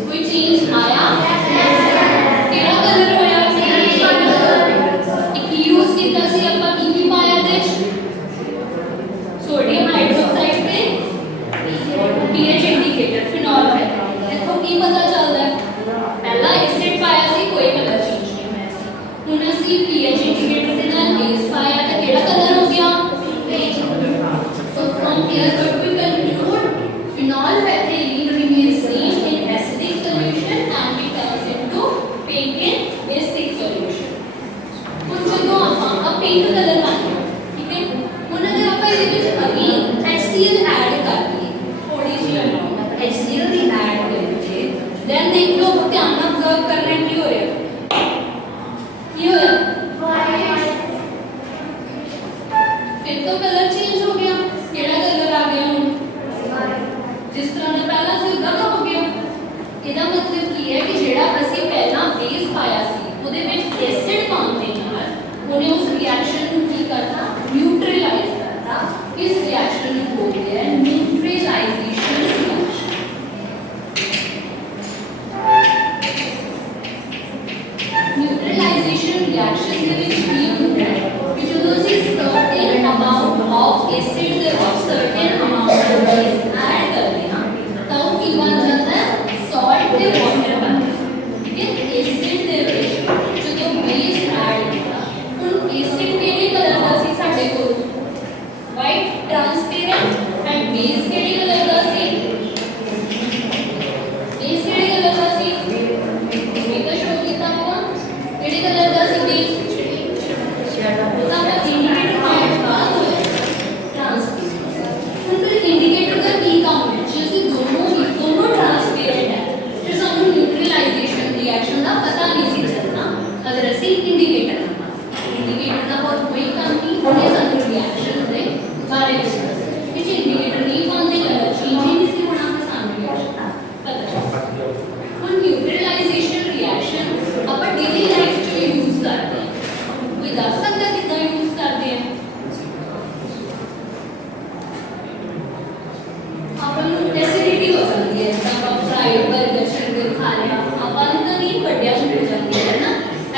ਕੋਈ ਚੇਂਜ ਆਇਆ? ਕਿਹੜਾ ਕਲਰ ਹੋਇਆ? ਇੱਕ ਯੂਜ਼ ਕੀਤਾ ਸੀ ਆਪਾਂ ਕੀ ਪਾਇਆ ਦੇ ਸੋਡੀਅਮ ਹਾਈਡਰੋਕਸਾਈਡ ਤੇ pH ਇੰਡੀਕੇਟਰ ਫਿਨੋਲ ਹੈ। ਦੇਖੋ ਕੀ ਪਤਾ ਚੱਲਦਾ ਹੈ? ਪਹਿਲਾਂ ਐਸਿਡ ਪਾਇਆ ਸੀ ਕੋਈ ਕਲਰ ਚੇਂਜ ਨਹੀਂ ਹੋਇਆ ਸੀ। ਹੁਣ ਅਸੀਂ pH ਇੰਡੀਕੇਟਰ ਦੇ ਨਾਲ ਬੇਸ ਪਾਇਆ ਤਾਂ ਕਿਹੜਾ ਕਲਰ ਹੋ ਗਿਆ? So from here what we conclude phenol phthalate remains same in acidic solution and it turns into pink in basic solution। ਹੁਣ ਜਦੋਂ ਆਪਾਂ pink ਕਲਰ ਪਾਉਂਦੇ ਹਾਂ, ਠੀਕ ਹੈ? ਹੁਣ ਅਗਰ ਆਪਾਂ ਇਹਦੇ ਵਿੱਚ ਅਗੇਨ HCl ਐਡ ਕਰ ਦਈਏ ਥੋੜੀ ਜਿਹੀ ਅਮਾਉਂਟ HCl ਦੀ ਐਡ ਕਰਕੇ then ਦੇਖ ਲਓ ਧਿਆਨ ਨਾਲ observe ਕਰਨਾ ਕੀ ਹੋ ਰਿਹਾ? ਕੀ ਹੋਇਆ? फिर तो कलर चेंज हो गया, केड़ा कलर आ गया हुण, जिस तरह का पहला सी उदा का हो गया। ਇਹਦਾ मतलब ਕੀ ਹੈ कि ਜਿਹੜਾ ਅਸੀਂ ਪਹਿਲਾਂ ਬੇਸ ਪਾਇਆ ਸੀ ਉਹਦੇ ਵਿੱਚ ਐਸਿਡ ਪਾਉਣ ਦੇ ਨਾਲ ਉਹਨੇ ਉਸ ਰਿਐਕਸ਼ਨ ਨੂੰ ਕੀ ਕਰਤਾ, ਨਿਊਟਰਲਾਈਜ਼ ਕਰਤਾ। ਇਸ ਰਿਐਕਸ਼ਨ ਨੂੰ ਬੋਲਦੇ ਹੈ ਨਿਊਟਰਲਾਈਜੇਸ਼ਨ ਰਿਐਕਸ਼ਨ। ਨਿਊਟਰਲਾਈਜੇਸ਼ਨ ਰਿਐਕਸ਼ਨ ਦੇ ਵਿੱਚ ਕੀ ਹੁੰਦਾ ਹੈ ਕਿ ਜਦੋਂ ਅਸੀਂ ਸਰਟਨ ਅਮਾਉਂਟ ਆਫ ਐਸਿਡ ਦੇ certain amount of base add ਕਰਦੇ ਹਾਂ ਤਾਂ ਉਹ ਕੀ ਬਣ ਜਾਂਦਾ ਹੈ, सॉल्ट ਦੇ ਵਾਟਰ ਬਣ ਜਾਂਦਾ। ਠੀਕ ਹੈ, ਐਸਿਡ ਦੇ ਵਿੱਚ ਜਦੋਂ ਬੇਸ ਐਡ ਕੀਤਾ, ਹੁਣ ਐਸਿਡ ਕਿਹੜੇ ਕਲਰ ਦਾ ਸੀ ਸਾਡੇ ਕੋਲ, ਵਾਈਟ ਟ੍ਰਾਂਸਪੇਰੈਂਟ, ਐਂਡ ਬੇਸ ਕਿਹੜੇ ਕਲਰ ਦਾ ਸੀ, ਬੇਸ ਕਿਹੜੇ ਕਲਰ ਦਾ ਸੀ, ਇਹ ਤਾਂ ਸ਼ੋ ਕੀਤਾ ਆਪਾਂ, ਕਿਹੜੇ ਕਲਰ ਦਾ ਸੀ ਬੇਸ, ਉਹਦਾ ਆਪਾਂ ਇੰਡੀਕੇਟਰ ਪਾਇਆ ਬਾਅਦ ਹੋਇਆ ਟ੍ਰਾਂਸਪੇਰੈਂਟ। ਹੁਣ ਫਿਰ ਇੰਡੀਕੇਟਰ ਦਾ ਕੀ ਕੰਮ ਹੈ, ਜੇ ਅਸੀਂ ਦੋਨੋਂ ਟ੍ਰਾਂਸਪੇਰੈਂਟ ਹੈ ਫਿਰ ਸਾਨੂੰ ਨਿਊਟਰਲਾਈਜੇਸ਼ਨ ਰਿਐਕਸ਼ਨ ਦਾ ਪਤਾ ਨਹੀਂ ਸੀ ਚੱਲਣਾ ਅਗਰ ਅਸੀਂ ਇੰਡੀਕੇਟਰ ਨਾ ਪਾਈਏ। ਇੰਡੀਕੇਟਰ ਦਾ ਹੋਰ ਕੋਈ ਕੰਮ ਨਹੀਂ, ਉਹਨੇ ਸਾਨੂੰ ਰਿਐਕਸ਼ਨ ਦੇ ਬਾਰੇ ਵਿੱਚ ਦੱਸਿਆ ਕਿ ਜੇ ਇੰਡੀਕੇਟਰ ਨਹੀਂ ਪਾਉਂਦੇ ਕਲਰ ਚੇਂਜ ਹੀ ਨਹੀਂ ਸੀ ਹੋਣਾ ਤਾਂ ਸਾਨੂੰ ਰਿਐਕਸ਼ਨ ਦਾ ਪਤਾ ਨਹੀਂ। ਹੁਣ ਨਿਊਟਰਲਾਈਜੇਸ਼ਨ ਰਿਐਕਸ਼ਨ ਆਪਾਂ ਡੇਲੀ ਲਾਈਫ 'ਚ ਯੂਜ਼ ਕਰਦੇ ਹਾਂ, ਕੋਈ ਦੱਸ ਸਕਦਾ ਕਿੱਦਾਂ ਯੂਜ਼ ਕਰਦੇ ਹਾਂ। ਆਪਾਂ ਨੂੰ ਐਸਿਡਿਟੀ ਹੋ ਜਾਂਦੀ ਹੈ, ਤਾਂ ਆਪਾਂ ਫਰਾਈਡ ਬਰਗਰ ਸ਼ਰਗਰ ਖਾ ਲਿਆ, ਆਪਾਂ ਨੂੰ ਤਾਂ ਨਹੀਂ ਵੱਡਿਆ ਹੋ ਜਾਂਦੀ ਹੈ ਨਾ,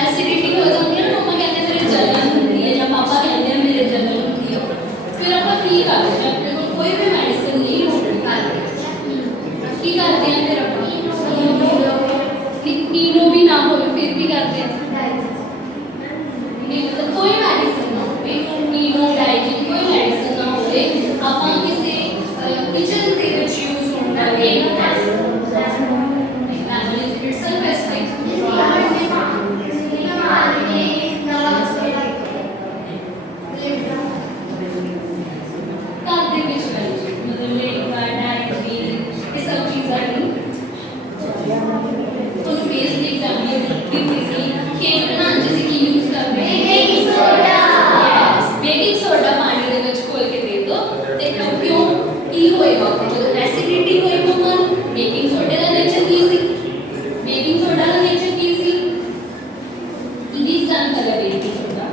ਐਸਿਡਿਟੀ ਹੋ ਜਾਂਦੀ ਹੈ। ਮੰਮਾ ਕਹਿੰਦੇ ਮੇਰੇ ਜਲਨ ਹੁੰਦੀ ਹੈ ਜਾਂ ਪਾਪਾ ਕਹਿੰਦੇ ਆ ਮੇਰੇ ਜਲਨ ਹੁੰਦੀ ਹੈ, ਫਿਰ ਆਪਾਂ ਕੀ ਕਰਦੇ ਹਾਂ, ਆਪਣੇ ਕੋਲ ਕੋਈ ਵੀ ਮੈਡੀਸਿਨ ਨਹੀਂ ਹੋਣੀ ਕਰਦੇ ਕੀ ਕਰਦੇ ਹਾਂ, ਫਿਰ ਆਪਾਂ ਨੀਨੋ ਵੀ ਨਾ ਹੋਵੇ ਫਿਰ ਵੀ ਕਰਦੇ ਹਾਂ, ਕੋਈ ਮੈਡੀਸਿਨ ਨਾ ਹੋਵੇ, ਨੀਨੋ ਡਾਈਜਨ ਕੋਈ ਮੈਡੀਸਿਨ ਨਾ ਹੋਵੇ, ਆਪਾਂ ਕਿਸੇ किचन ਦੇ ਵਿੱਚ ਯੂਜ਼ ਹੋਣ ਵਾਲੇ itself as like ਘਰ ਦੇ ਵਿੱਚ ਮਤਲਬ ਲੇਕਵਾ ਡਾਇਰੀ ਇਹ ਸਭ ਚੀਜ਼ਾਂ ਨੂੰ ਤੁਹਾਨੂੰ ਬੇਸ ਦੀ ਐਗਜ਼ਾਮਪਲ ਦਿੱਤੀ ਸੀ। ਕੇਕ ਬਣਾਉਣ 'ਚ ਅਸੀਂ ਕੀ ਯੂਜ਼ ਕਰਦੇ ਹਾਂ, baking soda. Yes, baking soda ਪਾਣੀ ਦੇ ਵਿੱਚ ਘੋਲ ਕੇ ਦੇ ਦਿਓ ਤੇ ਕਿਉਂ ਕੀ ਹੋਏਗਾ, ਜਦੋਂ ਐਸਿਡਿਟੀ ਹੋਈ ਮੰਮਾ ਨੂੰ, ਬੇਕਿੰਗ ਸੋਡੇ ਦਾ ਨੇਚਰ ਕੀ ਸੀ, ਬੇਕਿੰਗ ਸੋਡਾ ਦਾ ਨੇਚਰ ਕੀ ਸੀ, ਇਹਦੀ ਐਗਜ਼ਾਮਪਲ ਹੈ ਬੇਕਿੰਗ ਸੋਡਾ।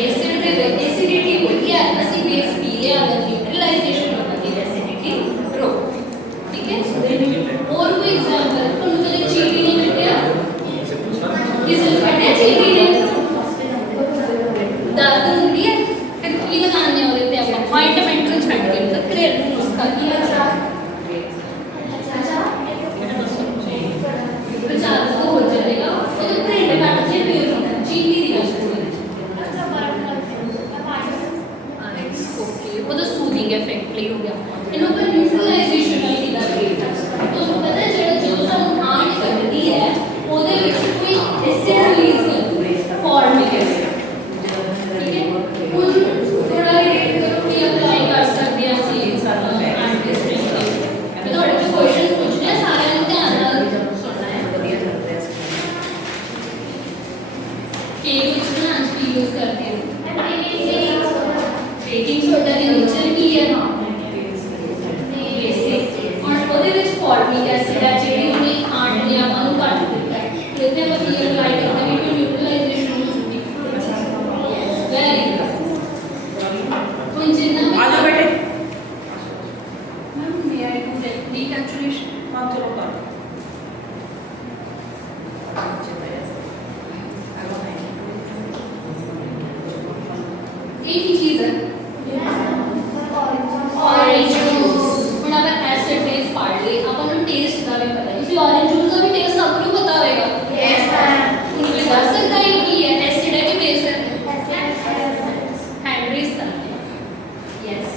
ਐਸਿਡ ਦੇ ਵਿੱਚ ਐਸਿਡਿਟੀ ਹੋਈ ਹੈ, ਅਸੀਂ ਬੇਸ ਪੀ ਲਿਆ, ਅਗਰ ਨਿਊਟਰਲਾਈਜੇਸ਼ਨ ਹੋਣੀ ਹੈ ਐਸਿਡਿਟੀ ਰੋਕ। ਠੀਕ ਹੈ, ਹੋਰ ਕੋਈ ਐਗਜ਼ਾਮਪਲ ਤੁਹਾਨੂੰ ਕਦੇ ਚੀਨੀ ਨਹੀਂ ਕੱਢਿਆ, ਕਿਸੇ ਨੂੰ ਕੱਢਿਆ ਚੀਨੀ ਨੇ, ਦਰਦ ਹੁੰਦੀ ਹੈ ਫਿਰ ਕੀ ਲਗਾਉਂਦੇ ਹਾਂ ਉਹਦੇ ਤੇ ਆਪਾਂ ਆਇੰਟਮੈਂਟ ਨੂੰ ਛੱਡ ਕੇ, ਮਤਲਬ ਘਰੇਲੂ ਨੁਸਖਾ ਕੀ ਹੈ, ਬਚਾਅ ਹੋ ਜਾਏਗਾ ਉਹਦੇ ਪ੍ਰਿੰਟ ਕੱਟ ਜੇ ਫਿਰ ਹੁੰਦਾ ਚੀਨੀ ਦੀ ਵਸਤੂ ਓਕੇ, ਉਹਦਾ ਸੂਦਿੰਗ ਇਫੈਕਟ ਲਈ ਹੋ ਗਿਆ। ਇਹਨੂੰ ਆਪਾਂ ਨਿਊਟਰਲਾਈਜੇਸ਼ਨ ਵਾਲੀ ਦਾ ਰੇਟ ਤੁਹਾਨੂੰ ਪਤਾ ਜਦੋਂ ਸਾਨੂੰ ਹਾਰਟ ਕਰਦੀ ਹੈ ਉਹਦੇ ਵਿੱਚ ਕੋਈ ਐਸਿਡ ਰਿਲੀਜ਼ ਕਰਦੀ ਹੈ, ਫਾਰਮਿਕ ਐਸਿਡ। ਠੀਕ ਹੈ, ਹੁਣ ਥੋੜਾ ਰੇਟ ਕਰੋ ਕਿ ਅਪਲਾਈ ਕਰ ਸਕਦੇ ਹਾਂ ਅਸੀਂ ਸਾਰਾ ਆਰਟਿਸਟ ਮੈਂ ਤੁਹਾਡੇ ਤੋਂ ਕੁਐਸਚਨ ਪੁੱਛਣੇ ਸਾਰਿਆਂ ਨੂੰ ਧਿਆਨ ਨਾਲ ਸੁਣਨਾ ਹੈ। ਕੇਕ ਵਿੱਚ ਬਣਾਉਣ 'ਚ ਕੀ ਯੂਜ਼ ਕਰਦੇ ਹੋ, ਬੇਕਿੰਗ ਸੋਡਾ ਦੀ ਨੇਚਰ ਕੀ ਹੈ, ਬੇਸਿਕ, ਔਰ ਉਹਦੇ ਵਿੱਚ ਫਾਰਮਿਕ ਐਸਿਡ ਹੈ ਜਿਹੜੀ ਉਹਨੇ ਖਾਂਡ ਨੇ ਆਪਾਂ ਨੂੰ ਕੱਢ ਦਿੱਤਾ ਹੈ, ਇਹਦੇ ਆਪਾਂ ਕੀ ਅਪਲਾਈ ਕਰਦੇ ਹਾਂ ਕਿ ਨਿਊਟਰਲਾਈਜੇਸ਼ਨ ਹੋ ਜੂਗੀ। Very good. ਹੁਣ ਜਿੰਨਾ ਵੀ आजा बेटे मैम मे आई डू रिकैप्चुलेशन, हाँ चलो कर एक ही चीज है ऑरेंज जूस। ਹੁਣ ਆਪਾਂ ਐਸਿਡ ਬੇਸ ਪੜ ਲਈ, ਆਪਾਂ ਨੂੰ ਟੇਸਟ ਦਾ ਵੀ ਪਤਾ ਹੈ, ਤੁਸੀਂ ऑरेंज जूस ਦਾ ਵੀ ਟੇਸਟ ਸਭ ਨੂੰ ਪਤਾ ਹੋਏਗਾ। ਯੈਸ ਮੈਮ, ਹੁਣ ਕੋਈ ਦੱਸ ਸਕਦਾ ਹੈ ਕੀ ਹੈ, ਐਸਿਡ ਹੈ ਕਿ ਬੇਸ ਹੈ, हैंड रेस करते हैं। यस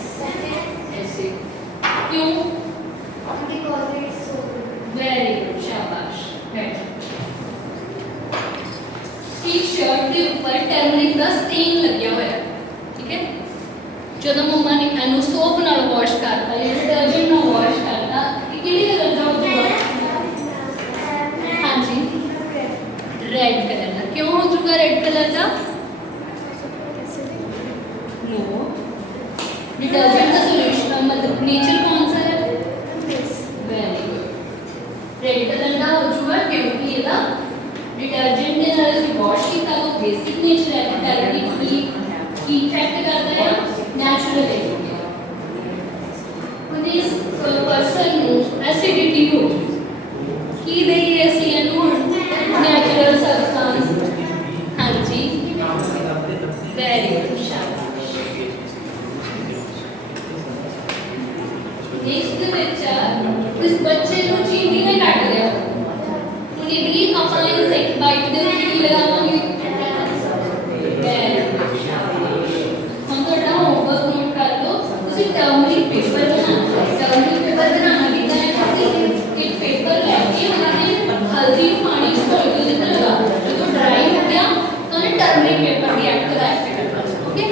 ऐसे क्यों, वेरी गुड, शाबाश। एक शर्ट के ऊपर टर्मरिक का स्टेन लगे हुआ है, ठीक है, ਜਦੋਂ ਮੰਮਾ ਨੇ ਇਹਨੂੰ ਸੋਪ ਨਾਲ ਵਾਸ਼ ਕਰਤਾ ਜਾਂ ਡਿਟਰਜੈਂਟ ਨਾਲ ਵਾਸ਼ ਕਰਤਾ ਇਹ ਕਿਹੜੀ ਕਲਰ ਦਾ ਹੋ ਜਾਊਗਾ, ਹਾਂਜੀ ਰੈਡ बच्चा? नो। डिटर्जेंट का सॉल्यूशन मतलब नेचर कौन सा है? Very good. रेड कलर का हो चुका क्योंकि ਇਹਦਾ डिटर्जेंट ਦੇ ਨਾਲ ਅਸੀਂ ਵਾਸ਼ ਕੀਤਾ ਉਹ ਬੇਸਿਕ ਨੇਚਰ ਹੈ ਟਰਮਰਿਕ ਕੀ ਇਫੈਕਟ ਕਰਦਾ ਹੈ ਨੈਚੁਰਲ ਹੈ when this person ਨੂੰ ਐਸਿਡਿਟੀ ਹੋ ਕੀ ਦੇਈਏ ਅਸੀਂ ਇਹਨੂੰ ਨੈਚੁਰਲ ਸਬਸਟੈਂਸ ਹਾਂਜੀ ਵੈਰੀ ਗੁੱਡ ਸ਼ਾਬਾਸ਼ ਇਸ ਦੇ ਵਿੱਚ ਇਸ ਬੱਚੇ ਨੂੰ ਚੀਨੀ ਨੇ ਕੱਟ ਲਿਆ ਉਹਨੇ ਵੀ ਆਪਾਂ ਇਹ ਸੈਕ ਬਾਈਟ ਦੇ ਉੱਤੇ ਕੀ ਲਗਾਵਾਂਗੇ ਹੁਣ ਤੁਹਾਡਾ ਹੋਮਵਰਕ ਨੋਟ ਕਰ ਲਓ ਤੁਸੀਂ ਟਰਮਰਿਕ ਪੇਪਰ ਬਣਾਉਣਾ ਟਰਮਰਿਕ ਪੇਪਰ ਬਣਾਉਣਾ ਕਿੱਦਾਂ ਹੈ ਤੁਸੀਂ ਇੱਕ ਪੇਪਰ ਲੈ ਕੇ ਉਹਦੇ ਹਲਦੀ ਪਾਣੀ ਚ ਘੋਲ ਕੇ ਉਹਦੇ ਤੇ ਲਗਾ ਜਦੋਂ ਡਰਾਈ ਹੋ ਗਿਆ ਤਾਂ ਉਹਨੇ ਟਰਮਰਿਕ ਪੇਪਰ ਦੀ ਐਕਟ ਦਾ ਐਕਟ ਕਰਨਾ ਓਕੇ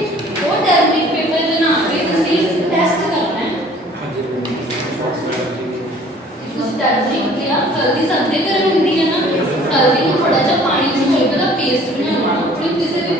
ਉਹ ਟਰਮਰਿਕ ਪੇਪਰ ਬਣਾ ਕੇ ਤੁਸੀਂ ਟੈਸਟ ਕਰਨਾ ਹੈ ਤੁਸੀਂ ਟਰਮਰਿਕ ਲਿਆ ਹਲਦੀ ਸਾਡੇ ਘਰ ਹੁੰਦੀ ਹੈ ਨਾ ਹਲਦੀ ਨੂੰ ਥੋੜਾ ਜਿਹਾ ਪਾਣੀ ਚ ਘੋਲ ਕੇ ਦਾ ਪੇਸਟ ਬਣਾਉਣਾ ਫਿਰ ਕਿਸੇ ਵੀ